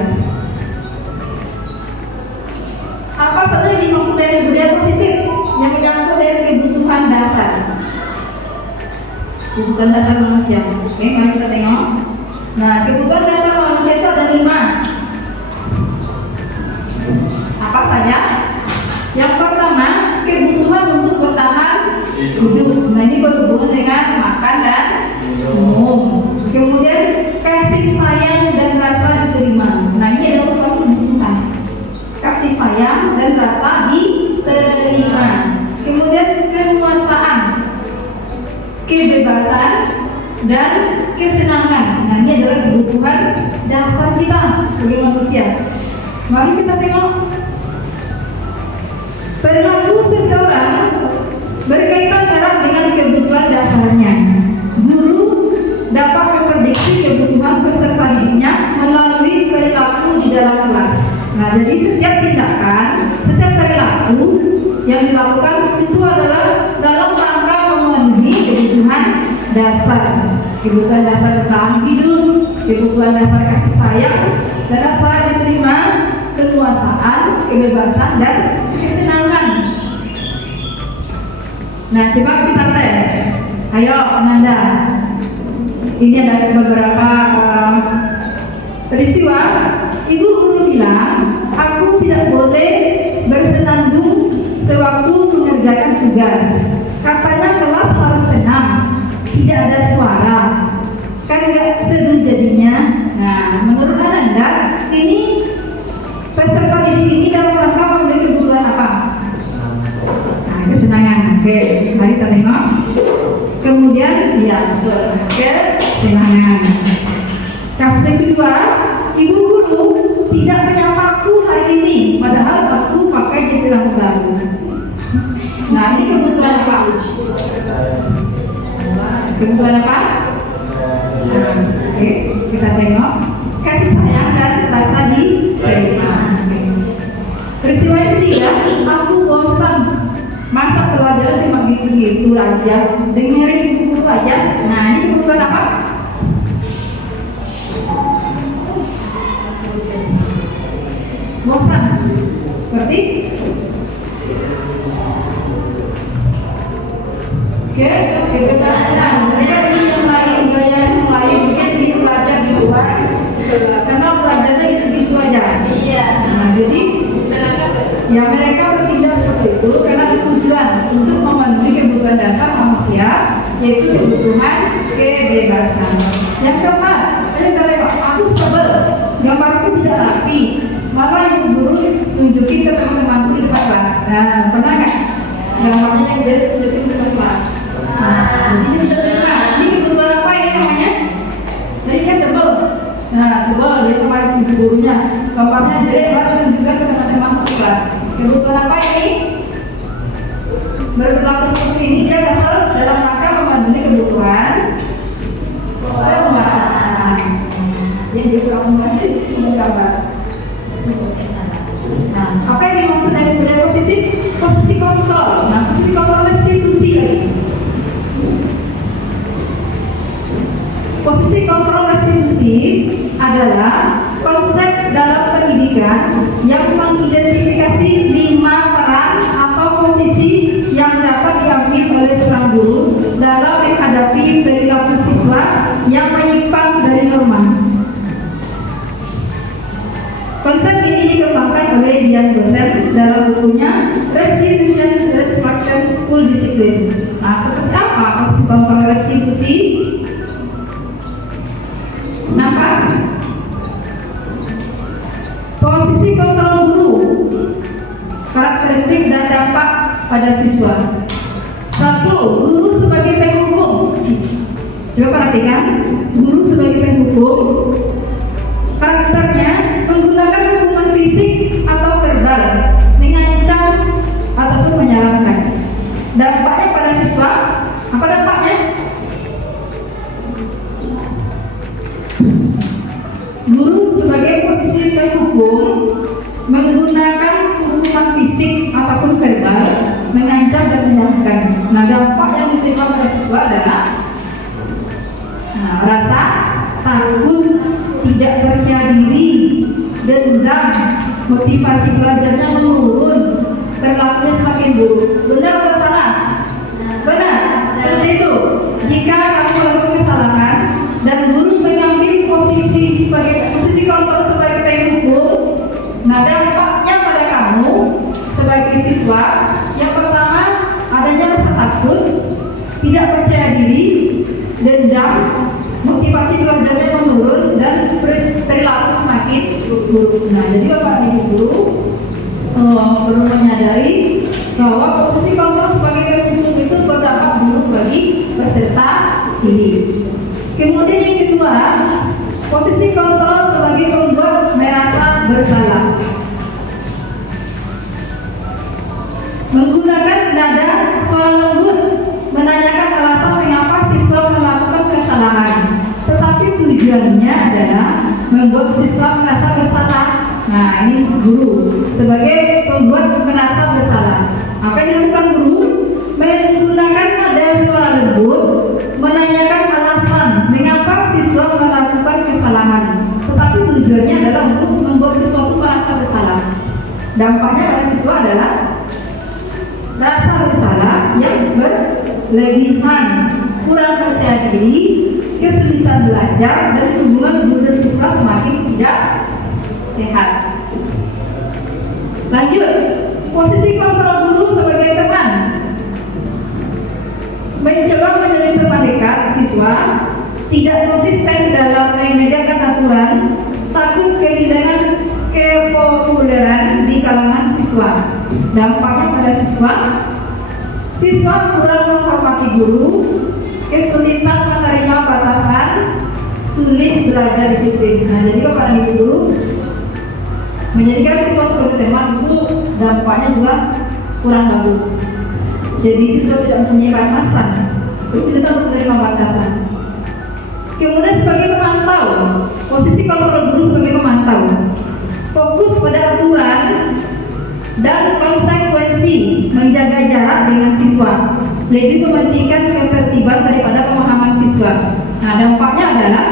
Apa saja yang dimaksud dengan budaya positif? Yang menyangkut dengan kebutuhan dasar. Kebutuhan dasar manusia. Oke, mari kita tengok. Nah, kebutuhan dasar manusia itu ada 5. Apa saja? Yang pertama, kebutuhan untuk bertahan hidup. Nah, ini berhubungan dengan makan dan minum. Kemudian kasih sayang dan rasa diterima. Nah, ini adalah merupakan kebutuhan. Kasih sayang dan rasa diterima. Kemudian kekuasaan, kebebasan dan kesenangan. Nah, ini adalah kebutuhan dasar kita sebagai manusia. Mari kita tengok perilaku seseorang berkaitan erat dengan kebutuhan dasarnya. Guru dapat memprediksi kebutuhan peserta didiknya melalui perilaku di dalam kelas. Nah, jadi setiap tindakan, setiap perilaku yang dilakukan itu adalah dalam rangka memenuhi kebutuhan dasar. Kebutuhan dasar bertahan hidup, kebutuhan dasar kasih sayang, dan rasa diterima, kekuasaan, kebebasan, dan kesenangan. Nah, coba kita tes. Ayo, Ananda. Ini ada beberapa peristiwa. Ibu guru bilang, aku tidak boleh bersenandung sewaktu mengerjakan tugas. Katanya kelas harus tenang, tidak ada suara. Kan nggak seru jadinya. Nah, menurut Ananda, ini peserta didik ini dalam rangka memenuhi kebutuhan apa? Nah, kesenangan. Oke, mari kita tengok. Kemudian, ya betul, kesenangan. Kasus yang kedua, ibu guru tidak menyapaku hari ini, padahal aku pakai jempol lampu baru. Nah, ini kebutuhan apa? Kebutuhan apa? Nah, oke, kita tengok. Kasih sayang dan rasa diterima. Peristiwa yang ketiga, aku bosan. Masa pelajaran cuma gitu-gitu aja, dengerin buku aja. Nah, ini kebutuhan apa? Bosan. Berarti kebebasan. Mereka ingin yang lain, gaya yang lain, ingin belajar di luar. Karena belajarnya gitu-gitu aja. Iya. Nah, jadi ya mereka bertindak seperti itu karena ada tujuan untuk memenuhi kebutuhan dasar manusia, yaitu kebutuhan kebebasan. Yang keempat, aku sebel, gambarku tidak rapi, malah ibu guru tunjukin ke teman-temanku di depan kelas. Nah, pernah nggak gambarnya yang jadi tunjukin ke depan kelas? Nah, ini tidak benar. Ini kebutuhan apa kelas. Kebutuhan apa ini? Berperilaku seperti ini dia dasar dalam rangka memenuhi kebutuhan pemasaran. Jadi kamu masih menggambar. Nah, apa yang dimaksud dengan budaya positif? Posisi kontrol. Nah, posisi kontrol restitusi lagi. Posisi kontrol restitusi adalah konsep dalam pendidikan yang mengidentifikasi 5 peran atau posisi yang dapat diambil oleh seorang guru dalam menghadapi perilaku siswa yang menyimpang dari norma. Konsep ini dikembangkan oleh Dian Bosel dalam bukunya Restitution Restruction School Discipline. Nah, seperti apa posisi kontrol restitusi? Nampak? Posisi kontrol guru, karakteristik dan dampak pada siswa. 1. Guru sebagai penghukum. Coba perhatikan, guru sebagai penghukum. Karakternya menggunakan hukuman fisik atau verbal, mengancam ataupun menyalahkan. Dampaknya pada siswa, apa dampaknya? Guru sebagai posisi penghukum menggunakan hukuman fisik ataupun verbal, mengancam dan menyalahkan. Nah, dampak yang diterima pada siswa adalah rasa takut, tidak percaya diri, dendam, motivasi belajarnya menurun, perilakunya semakin buruk. Benar atau salah? Benar. Seperti itu. Jika kamu melakukan kesalahan dan guru mengambil posisi kontrol sebagai penghukum, nah dampaknya pada kamu sebagai siswa, yang pertama adanya rasa takut, tidak percaya diri, dendam, motivasi belajarnya menurun, dan perilaku semakin buruk. Nah, jadi Bapak Ibu guru perlu menyadari bahwa posisi kontrol sebagai penghukum itu berdampak buruk bagi peserta didik. Kemudian yang kedua, posisi kontrol sebagai pembuat merasa bersalah. Menggunakan nada suara lembut, menanyakan alasan mengapa siswa melakukan kesalahan, tetapi tujuannya adalah membuat siswa merasa bersalah. Nah, ini guru sebagai pembuat merasa bersalah. Apa yang dilakukan guru? Menggunakan nada suara lembut, menanyakan alasan mengapa siswa melakukan kesalahan, tetapi tujuannya adalah untuk membuat siswa itu merasa bersalah. Dampaknya pada siswa adalah rasa bersalah yang berlebihan, kurang percaya diri, kesulitan belajar, dan hubungan guru dan siswa semakin tidak sehat. Lanjut, posisi kontrol guru sebagai teman. Mencoba menjadi teman dekat siswa, tidak konsisten dalam menegakkan aturan, takut kehilangan kepopuleran di kalangan siswa. Dampaknya pada siswa kurang menghormati guru, kesulitan menerima batasan, sulit belajar disiplin. Nah, jadi Bapak dan Ibu guru, menjadikan siswa sebagai teman itu dampaknya juga kurang bagus. Jadi siswa tidak mempunyai batasan, kesulitan menerima batasan. Kemudian sebagai pemantau, posisi kontrol guru sebagai pemantau, fokus pada aturan dan konsekuensi, menjaga jarak dengan siswa, lebih mementingkan ketertiban daripada pemahaman siswa. Nah, dampaknya adalah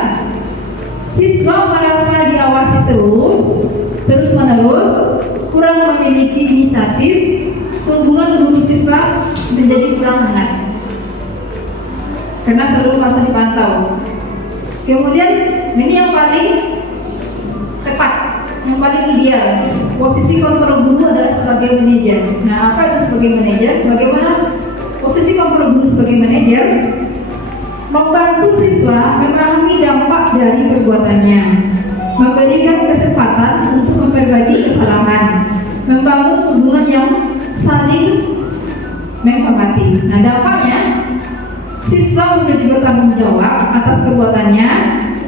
siswa merasa diawasi terus menerus, kurang memiliki inisiatif, hubungan guru siswa menjadi kurang hangat karena selalu merasa dipantau. Kemudian ini yang paling tepat, yang paling ideal, posisi kontrol guru adalah sebagai manajer. Nah, apa itu sebagai manajer? Bagaimana posisi kontrol guru sebagai manajer? Membantu siswa memahami dampak dari perbuatannya, memberikan kesempatan untuk memperbaiki kesalahan, membangun hubungan yang saling menghormati. Nah, dampaknya siswa menjadi bertanggung jawab atas perbuatannya,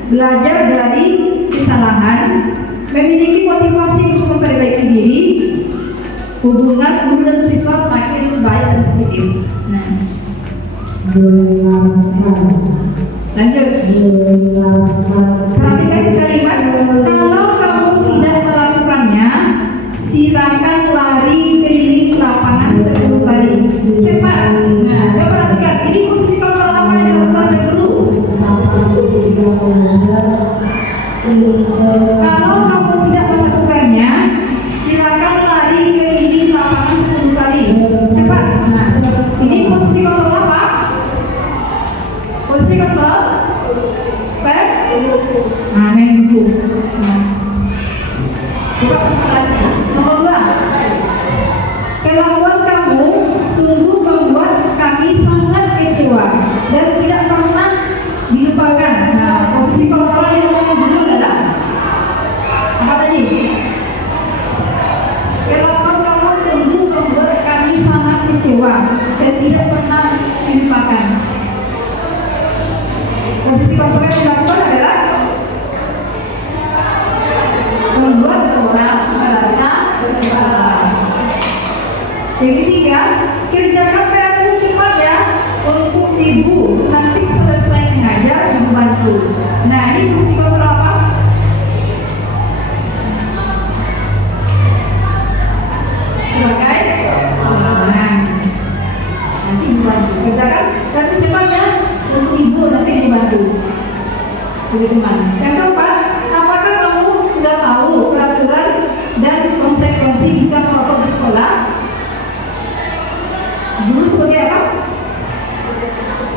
belajar dari kesalahan, memiliki motivasi untuk memperbaiki diri, hubungan guru dan siswa semakin baik dan positif. Nah, lanjut. Perhatikan kalimat, kalau kamu tidak melakukannya, silakan lari keliling lapangan 10 kali. Cepat. Nah, coba perhatikan. Ini posisi kontrol apa yang dilakukan oleh guru? Kalau kamu tidak melakukannya, silakan lari keliling lapangan 10 kali. Cepat. Nah, ini posisi kontrol apa? Posisi kontrol? Baik. Nah, main buku. Coba konsentrasi. Nomor 2. Kelakuan kamu sungguh membuat kami sangat kecewa dan tidak pernah dilupakan. Nah, posisi kontrol yang ngomong dulu adalah apa tadi? Kelakuan kamu sungguh membuat kami sangat kecewa dan tidak pernah dilupakan. Posisi kontrol yang dilakukan adalah membuat seorang merasa bersalah. Yang ketiga, kerjakan PR-mu cepat ya untuk ibu nanti selesai mengajar ibu bantu. Nah, ini posisi kontrol apa? Sebagai nanti ibu bantu. Kerjakan tapi cepat ya untuk ibu nanti ibu bantu. Begitu teman. Yang keempat, apakah kamu sudah tahu peraturan dan konsekuensi jika merokok di sekolah? Guru sebagai apa?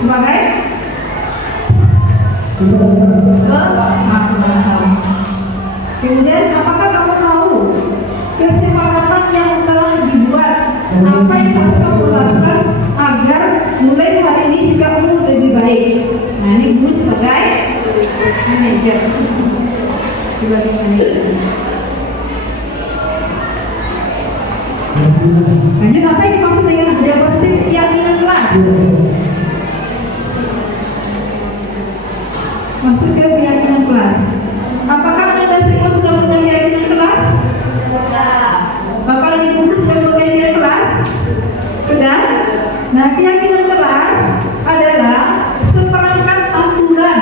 Sebagai kemudian, apakah kamu tahu kesepakatan yang telah dibuat? Apa yang harus kamu lakukan agar mulai hari ini sikapmu lebih baik? Nah, ini guru sebagai manajer. Sebagai manajer. Lanjut, apa yang dimaksud dengan budaya positif keyakinan kelas? Masuk ke keyakinan kelas. Apakah Anda semua sudah punya keyakinan kelas? Sudah. Bapak dan Ibu sudah punya keyakinan kelas? Sudah. Nah, keyakinan kelas adalah seperangkat aturan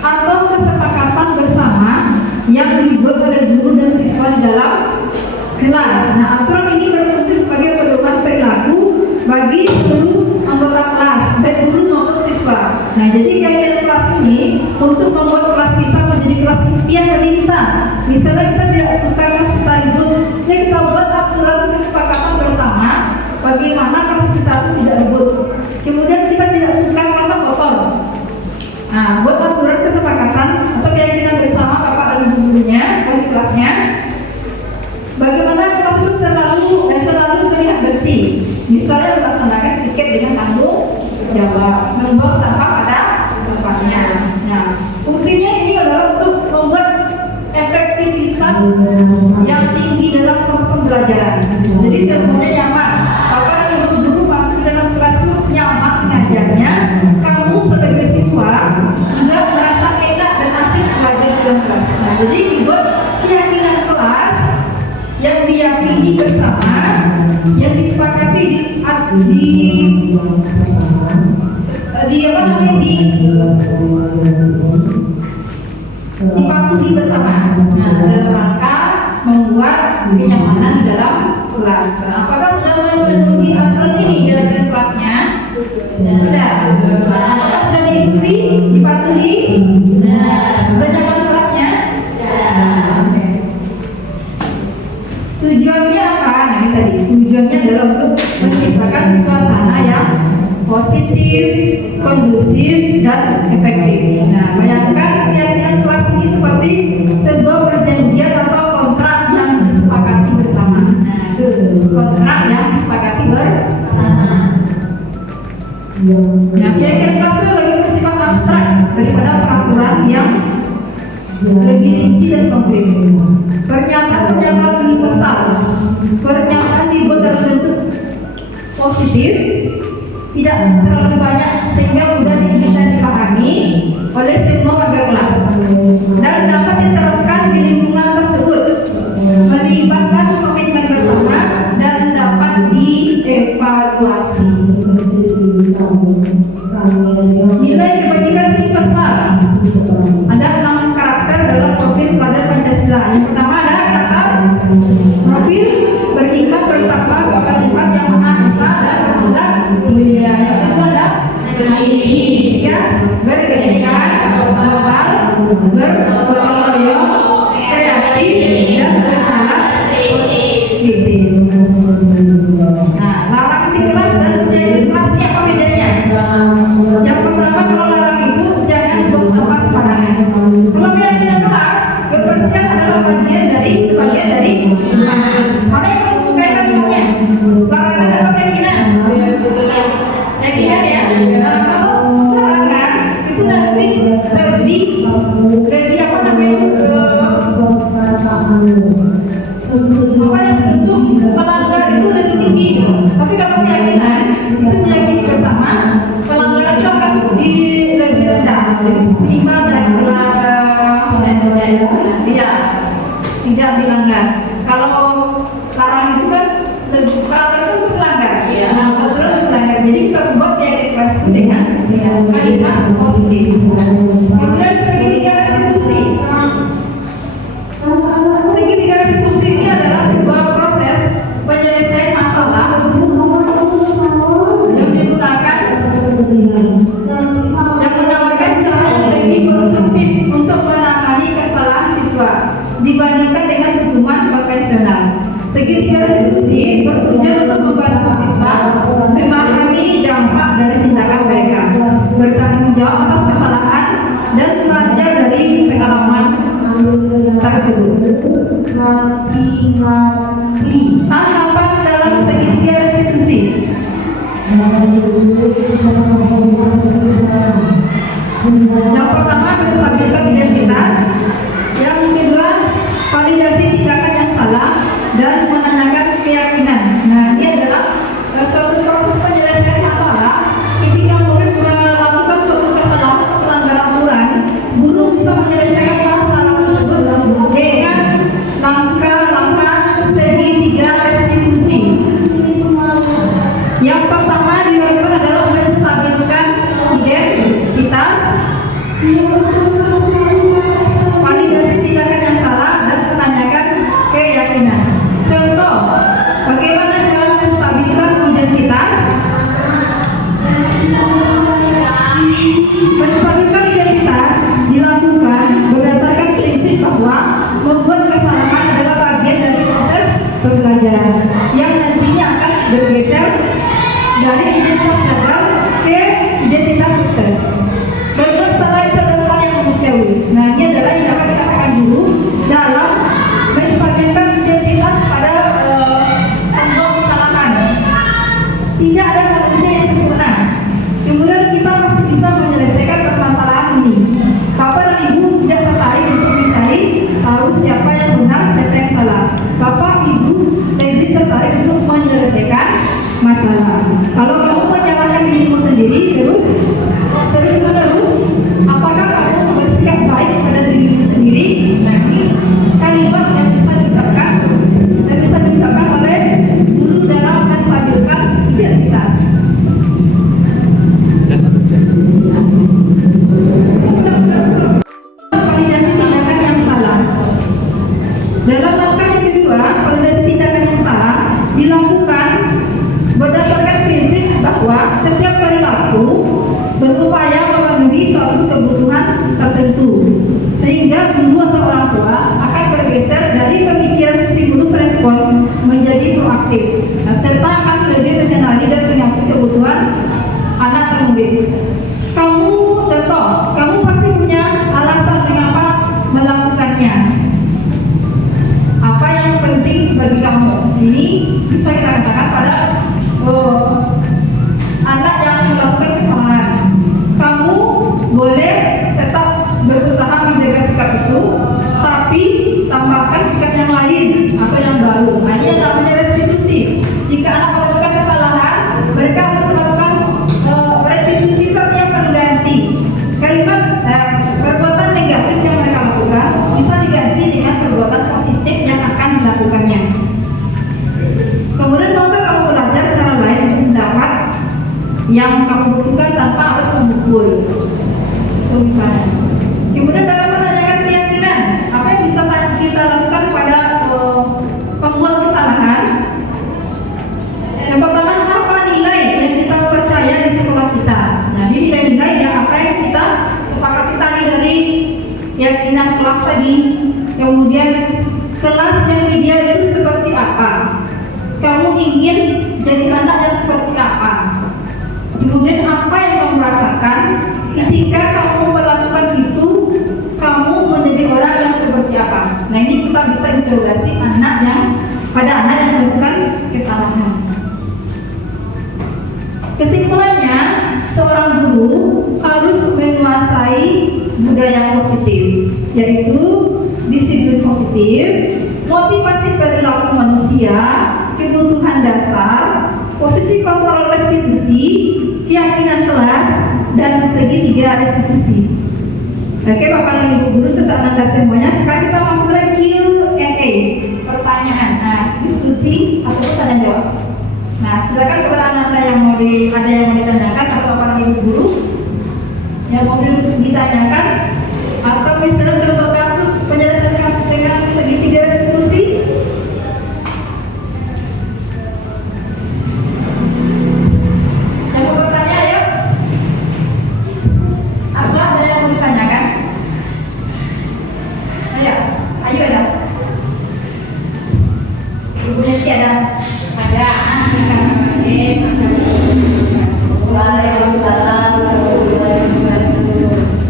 atau kesepakatan bersama yang dibuat oleh guru dan siswa di dalam kelas. Nah, aturan ini berfungsi sebagai pedoman perilaku bagi seluruh anggota kelas, baik guru maupun siswa. Nah, jadi keyakinan kelas ini untuk membuat kelas kita menjadi kelas impian bagi kita. Misalnya kita tidak suka kelas kita ribut, ya kita buat aturan kesepakatan bersama bagaimana kelas kita itu tidak ribut. Kemudian kita tidak suka kelas kotor. Nah, buat aturan kesepakatan atau keyakinan bersama bapak dan ibu gurunya bagi kelasnya. Bagaimana kelas itu selalu terlihat bersih. Misalnya melaksanakan piket dengan tanggung jawab, membuang sampah pada tempatnya. Nah, fungsinya ini adalah untuk membuat efektivitas yang tinggi dalam proses pembelajaran. Jadi semuanya nyaman. Bapak dan ibu guru masuk ke dalam kelas itu nyaman mengajarnya. Kamu sebagai siswa juga merasa enak dan asik belajar di dalam kelas. Nah, jadi dibuat keyakinan kelas yang diyakini bersama, yang disepakati dipatuhi bersama. Nah, dalam rangka membuat kenyamanan di dalam kelas. Nah, apakah sudah mengikuti aturan ini dalam kelasnya? Sudah. Apakah sudah diikuti, dipatuhi? Sudah. Sudah nyaman kelasnya? Sudah. Tujuannya apa? Nah, ini tadi tujuannya adalah untuk menciptakan suasana yang positif, kondusif, dan efektif. Nah, bayangkan keyakinan kelas ini seperti sebuah perjanjian atau kontrak yang disepakati bersama. Nah, itu kontrak yang disepakati bersama. Nah, keyakinan kelas itu lebih bersifat abstrak daripada peraturan yang lebih rinci dan konkret. Pernyataan-pernyataan universal, pernyataan dibuat dalam bentuk positif, tidak terlalu banyak sehingga mudah bisa dipahami oleh semua warga kelas dan dapat diterapkan di lingkungan tersebut, melibatkan komitmen bersama dan Larangan atau keyakinan? Keyakinan ya. Kalau larangan itu nanti lebih apa namanya? Apa yang bentuk pelanggar itu lebih tinggi. Tapi kalau keyakinan itu meyakini bersama, pelanggaran itu akan lebih rendah. 5 dan iya, tidak dilanggar. Kalau larangan itu kan pelanggar itu pelanggar. Nah, aturan itu pelanggar. Jadi kita ubah keyakinan keras itu dengan kalimat positif. Kemudian segitiga restitusi. Segitiga restitusi ini adalah sebuah proses penyelesaian masalah yang digunakan yang menawarkan cara yang lebih konstruktif untuk menangani kesalahan siswa dibandingkan dengan hukuman konvensional. Segitiga restitusi bertujuan untuk membantu siswa memahami dampak dari tindakan mereka, bertanggung jawab atas kesalahan dan belajar dari pengalaman tersebut. Tahapan dalam segitiga restitusi. Yang pertama, menstabilkan identitas. Yang kedua, validasi tindakan yang salah dan menanyakan keyakinan. Nah, ini adalah suatu proses penyelesaian masalah. Ketika murid melakukan suatu kesalahan atau pelanggaran aturan, guru bisa menyelesaikan masalah tersebut dengan langkah-langkah segitiga restitusi. Yang pertama dilakukan adalah menstabilkan identitas, validasi tindakan yang salah dan menanyakan keyakinan. Contoh, bagaimana cara menstabilkan identitas? Menstabilkan identitas dilakukan berdasarkan prinsip bahwa membuat kesalahan adalah bagian dari proses pembelajaran yang nantinya akan bergeser dari identitas gagal ke identitas sukses. Berbuat salah itu adalah hal yang manusiawi. Nah, ini adalah yang dapat dikatakan dulu dalam menstabilkan identitas pada pembuat kesalahan. Tidak ada manusia yang sempurna. Kemudian kita masih bisa menyelesaikan permasalahan ini. Bapak dan Ibu tidak tertarik untuk mencari tahu siapa yang benar, siapa yang salah. Bapak Ibu lebih tertarik untuk menyelesaikan masalah. Kalau kamu menyalahkan dirimu sendiri terus menerus, apakah kamu bersikap baik pada dirimu sendiri? Nah, ini kalimat yang bisa diucapkan oleh guru dalam menstabilkan identitas. Validasi tindakan yang salah. Dalam langkah yang kedua, validasi tindakan yang salah dilakukan berdasarkan prinsip bahwa setiap perilaku berupaya memenuhi suatu kebutuhan tertentu, sehingga guru atau orang tua akan bergeser dari pemikiran stimulus respon menjadi proaktif, serta akan lebih mengenali dan mengakui kebutuhan anak atau murid. Kamu pasti punya alasan mengapa melakukannya. Apa yang penting bagi kamu? Ini bisa kita katakan pada anak yang melakukan kesalahan. Kamu boleh tetap berusaha menjaga sikap itu, tapi tambahkan sikap yang lain atau yang baru. Ini yang namanya restitusi. Jika anak melakukan kesalahan, mereka harus melakukan restitusi yang pengganti. Kalimat perbuatan negatif yang mereka lakukan bisa diganti dengan perbuatan positif yang akan dilakukannya. Kemudian maka kamu belajar cara lain untuk mendapat yang kamu butuhkan tanpa harus memukul. Itu misalnya. Kemudian dalam menanyakan keyakinan, apa yang bisa kita lakukan pada pembuat kesalahan? Yang pertama, apa nilai yang kita percaya di sekolah kita? Nah, ini nilai yang apa yang kita sepakati tadi dari keyakinan kelas tadi. Kemudian kelas yang ideal itu seperti apa? Kamu ingin jadi anak yang seperti apa? Kemudian apa yang kamu rasakan ketika kamu melakukan itu? Kamu menjadi orang yang seperti apa? Nah, ini kita bisa interogasi anak yang melakukan kesalahan. tiga yang positif, yaitu disiplin positif, motivasi perilaku manusia, kebutuhan dasar, posisi kontrol restitusi, keyakinan kelas, dan segitiga restitusi. Oke, Bapak dan Ibu guru serta anak semuanya, sekarang kita masuk ke Q&A, pertanyaan, diskusi atau tanya jawab. Nah, silakan kepada anak yang ada yang mau ditanyakan atau Bapak dan Ibu guru yang mau ditanyakan, atau misalnya contoh kasus penjelasan kasus dengan segitiga restitusi. Yang mau bertanya ayo. Atau ada yang mau ditanyakan? Ayo, ayo ada. Ibu Neti ada. Ada.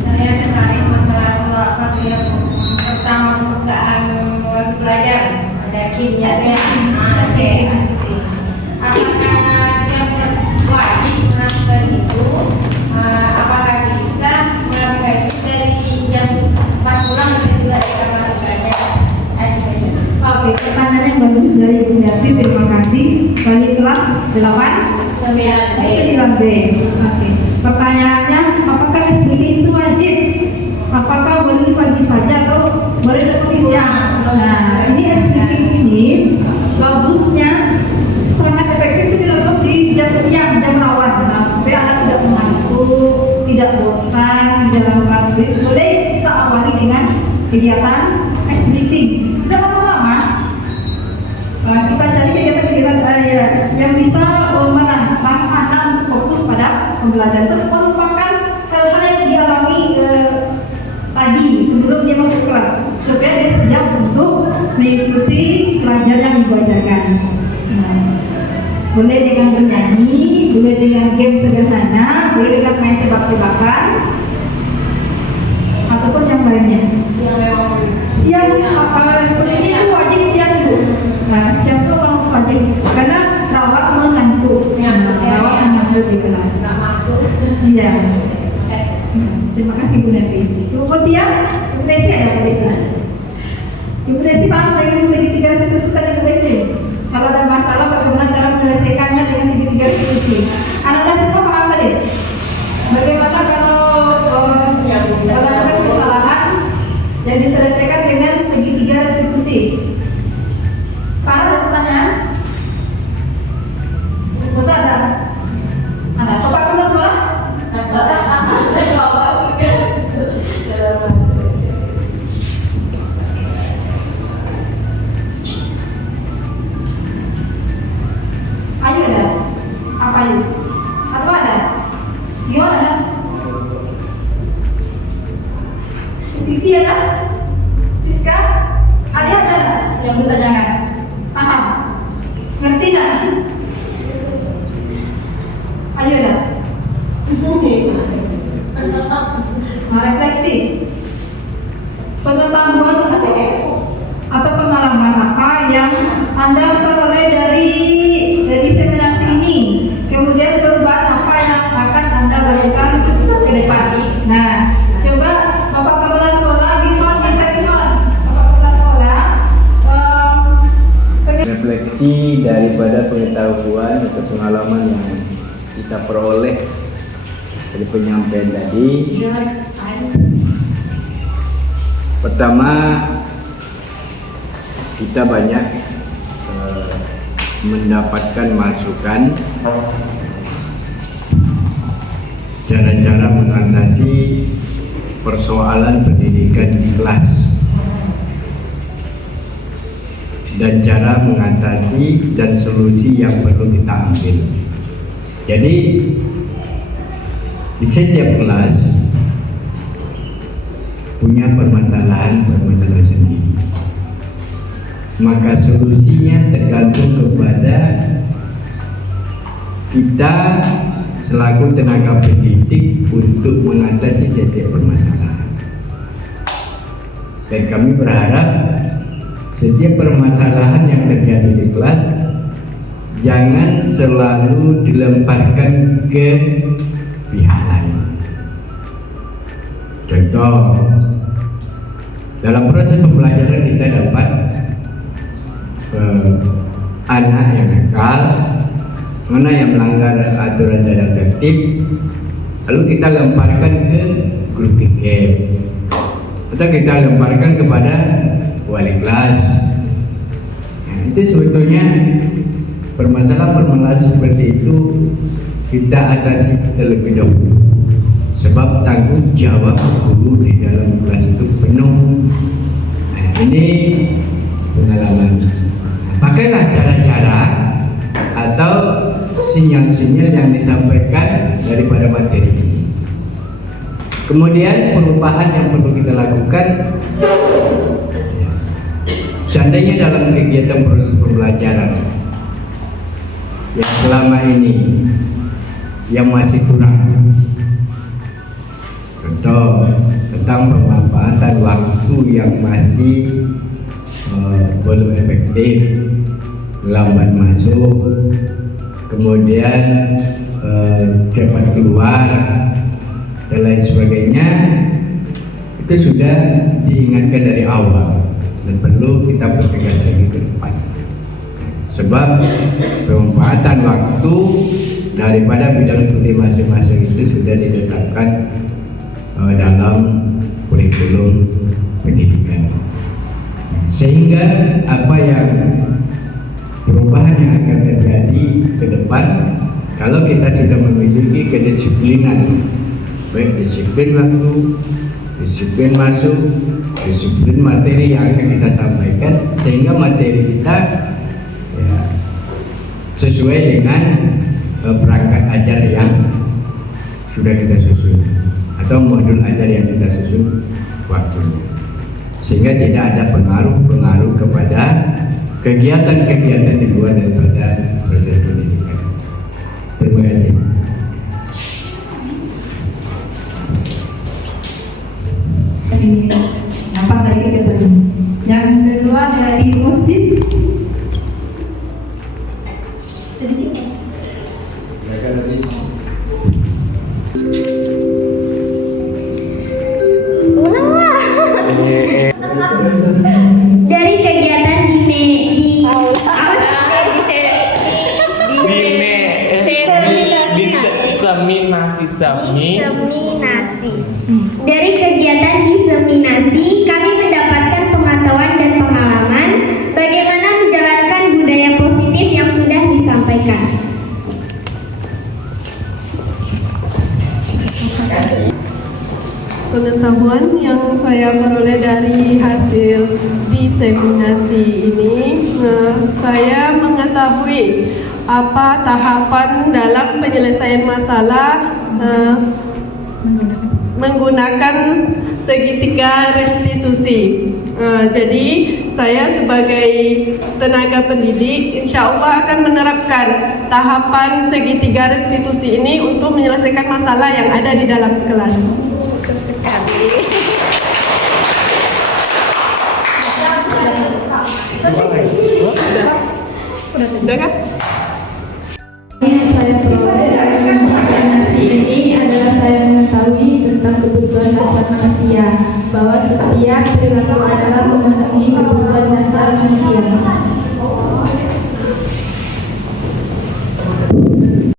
Saya tertarik masalah penerapan yang pertama pembukaan wajib belajar ada kimia apakah yang wajib melakukan itu, apakah bisa melakukan itu dari jam pas pulang bisa juga kita melakukannya. Oke, pertanyaan yang bagus dari Ibu Neti, terima kasih. Dari kelas 9B. Oke. Pertanyaannya, apakah SBD itu wajib? Apakah boleh pagi saja atau boleh di siang? Nah, ini SBD ini bagusnya sangat efektif dilakukan di jam siang, jam rawan. Nah, supaya anak tidak mengantuk, tidak bosan di dalam kelas. Boleh kita awali dengan kegiatan SBD. Tidak lama-lama. Kita cari kegiatan-kegiatan yang bisa merangsang anak fokus pada pembelajaran, itu melupakan hal-hal yang dialami tadi sebelum dia masuk kelas, supaya dia siap untuk mengikuti pelajaran yang diajarkan. Boleh dengan bernyanyi, boleh dengan game sederhana, boleh dengan main tebak-tebakan, ataupun yang lainnya. Siang seperti ini itu wajib siang dulu. Nah, siang itu harus wajib karena rawat mengantuk. Rawat mengantuk di kelas. Nggak masuk. Iya. Terima kasih Bu Neti. Ibu Kotia, Ibu Desi ada Bu Desi. Ibu Desi paham dengan segitiga restitusi tadi Bu Desi? Kalau ada masalah bagaimana cara menyelesaikannya dengan segitiga restitusi? Anda semua paham tadi? Bagaimana kalau ada kesalahan yang diselesaikan dengan segitiga restitusi? Ada pertanyaan? Masa ada? Ada? Bapak pernah sekolah? Ayo ada? Apa ayo? Atau ada? Gimana ada? Pipi ada? Rizka? Ada ada yang bertanyakan? Paham? Ngerti tak? Ayo dah. Merefleksi. Pengetahuan atau pengalaman apa yang Anda peroleh dari diseminasi ini? Kemudian perubahan apa yang akan Anda lakukan ke depan? Nah, coba Bapak Kepala Sekolah, Bapak Kepala Sekolah, refleksi daripada pengetahuan atau pengalaman yang kita peroleh dari penyampaian tadi. Pertama, kita banyak mendapatkan masukan cara-cara mengatasi persoalan pendidikan di kelas dan cara mengatasi dan solusi yang perlu kita ambil. Jadi di setiap kelas punya permasalahan sendiri. Maka solusinya tergantung kepada kita selaku tenaga pendidik untuk mengatasi setiap permasalahan. Dan kami berharap setiap permasalahan yang terjadi di kelas jangan selalu dilemparkan ke pihak lain. Contoh, dalam proses pembelajaran kita dapat anak yang nakal, anak yang melanggar aturan dan tertib, lalu kita lemparkan ke guru tiket atau kita lemparkan kepada wali kelas. Nah, itu sebetulnya permasalahan seperti itu kita atasi terlebih dahulu, sebab tanggung jawab guru di dalam kelas itu penuh. Nah, ini pengalaman. Pakailah cara-cara atau sinyal-sinyal yang disampaikan daripada materi ini. Kemudian perubahan yang perlu kita lakukan, seandainya dalam kegiatan proses pembelajaran yang selama ini yang masih kurang, contoh tentang pemanfaatan waktu yang masih belum efektif, lambat masuk, kemudian cepat keluar dan lain sebagainya, itu sudah diingatkan dari awal dan perlu kita pertegas lagi ke depan. Sebab pemanfaatan waktu daripada bidang studi masing-masing itu sudah ditetapkan dalam kurikulum pendidikan. Sehingga apa yang perubahan yang akan terjadi ke depan, kalau kita sudah memiliki kedisiplinan, baik disiplin waktu, disiplin masuk, disiplin materi yang akan kita sampaikan, sehingga materi kita ya, sesuai dengan perangkat ajar yang sudah kita susun atau modul ajar yang kita susun waktunya, sehingga tidak ada pengaruh kepada kegiatan-kegiatan di luar daripada proses pendidikan. Terima kasih. Nampak tadi ketemu. Yang kedua dari OSIS. Sedikit. Dari kegiatan diseminasi. Dari kegiatan diseminasi, kami mendapatkan pengetahuan dan pengalaman bagaimana menjalankan budaya positif yang sudah disampaikan. Pengetahuan yang saya peroleh dari hasil diseminasi ini, saya mengetahui apa tahapan dalam penyelesaian masalah menggunakan segitiga restitusi. Jadi saya sebagai tenaga pendidik insya Allah akan menerapkan tahapan segitiga restitusi ini untuk menyelesaikan masalah yang ada di dalam kelas. Udah kan? Yang saya peroleh dari diseminasi ini adalah saya mengetahui tentang kebutuhan dasar manusia, bahwa setiap perilaku adalah memenuhi kebutuhan dasar manusia.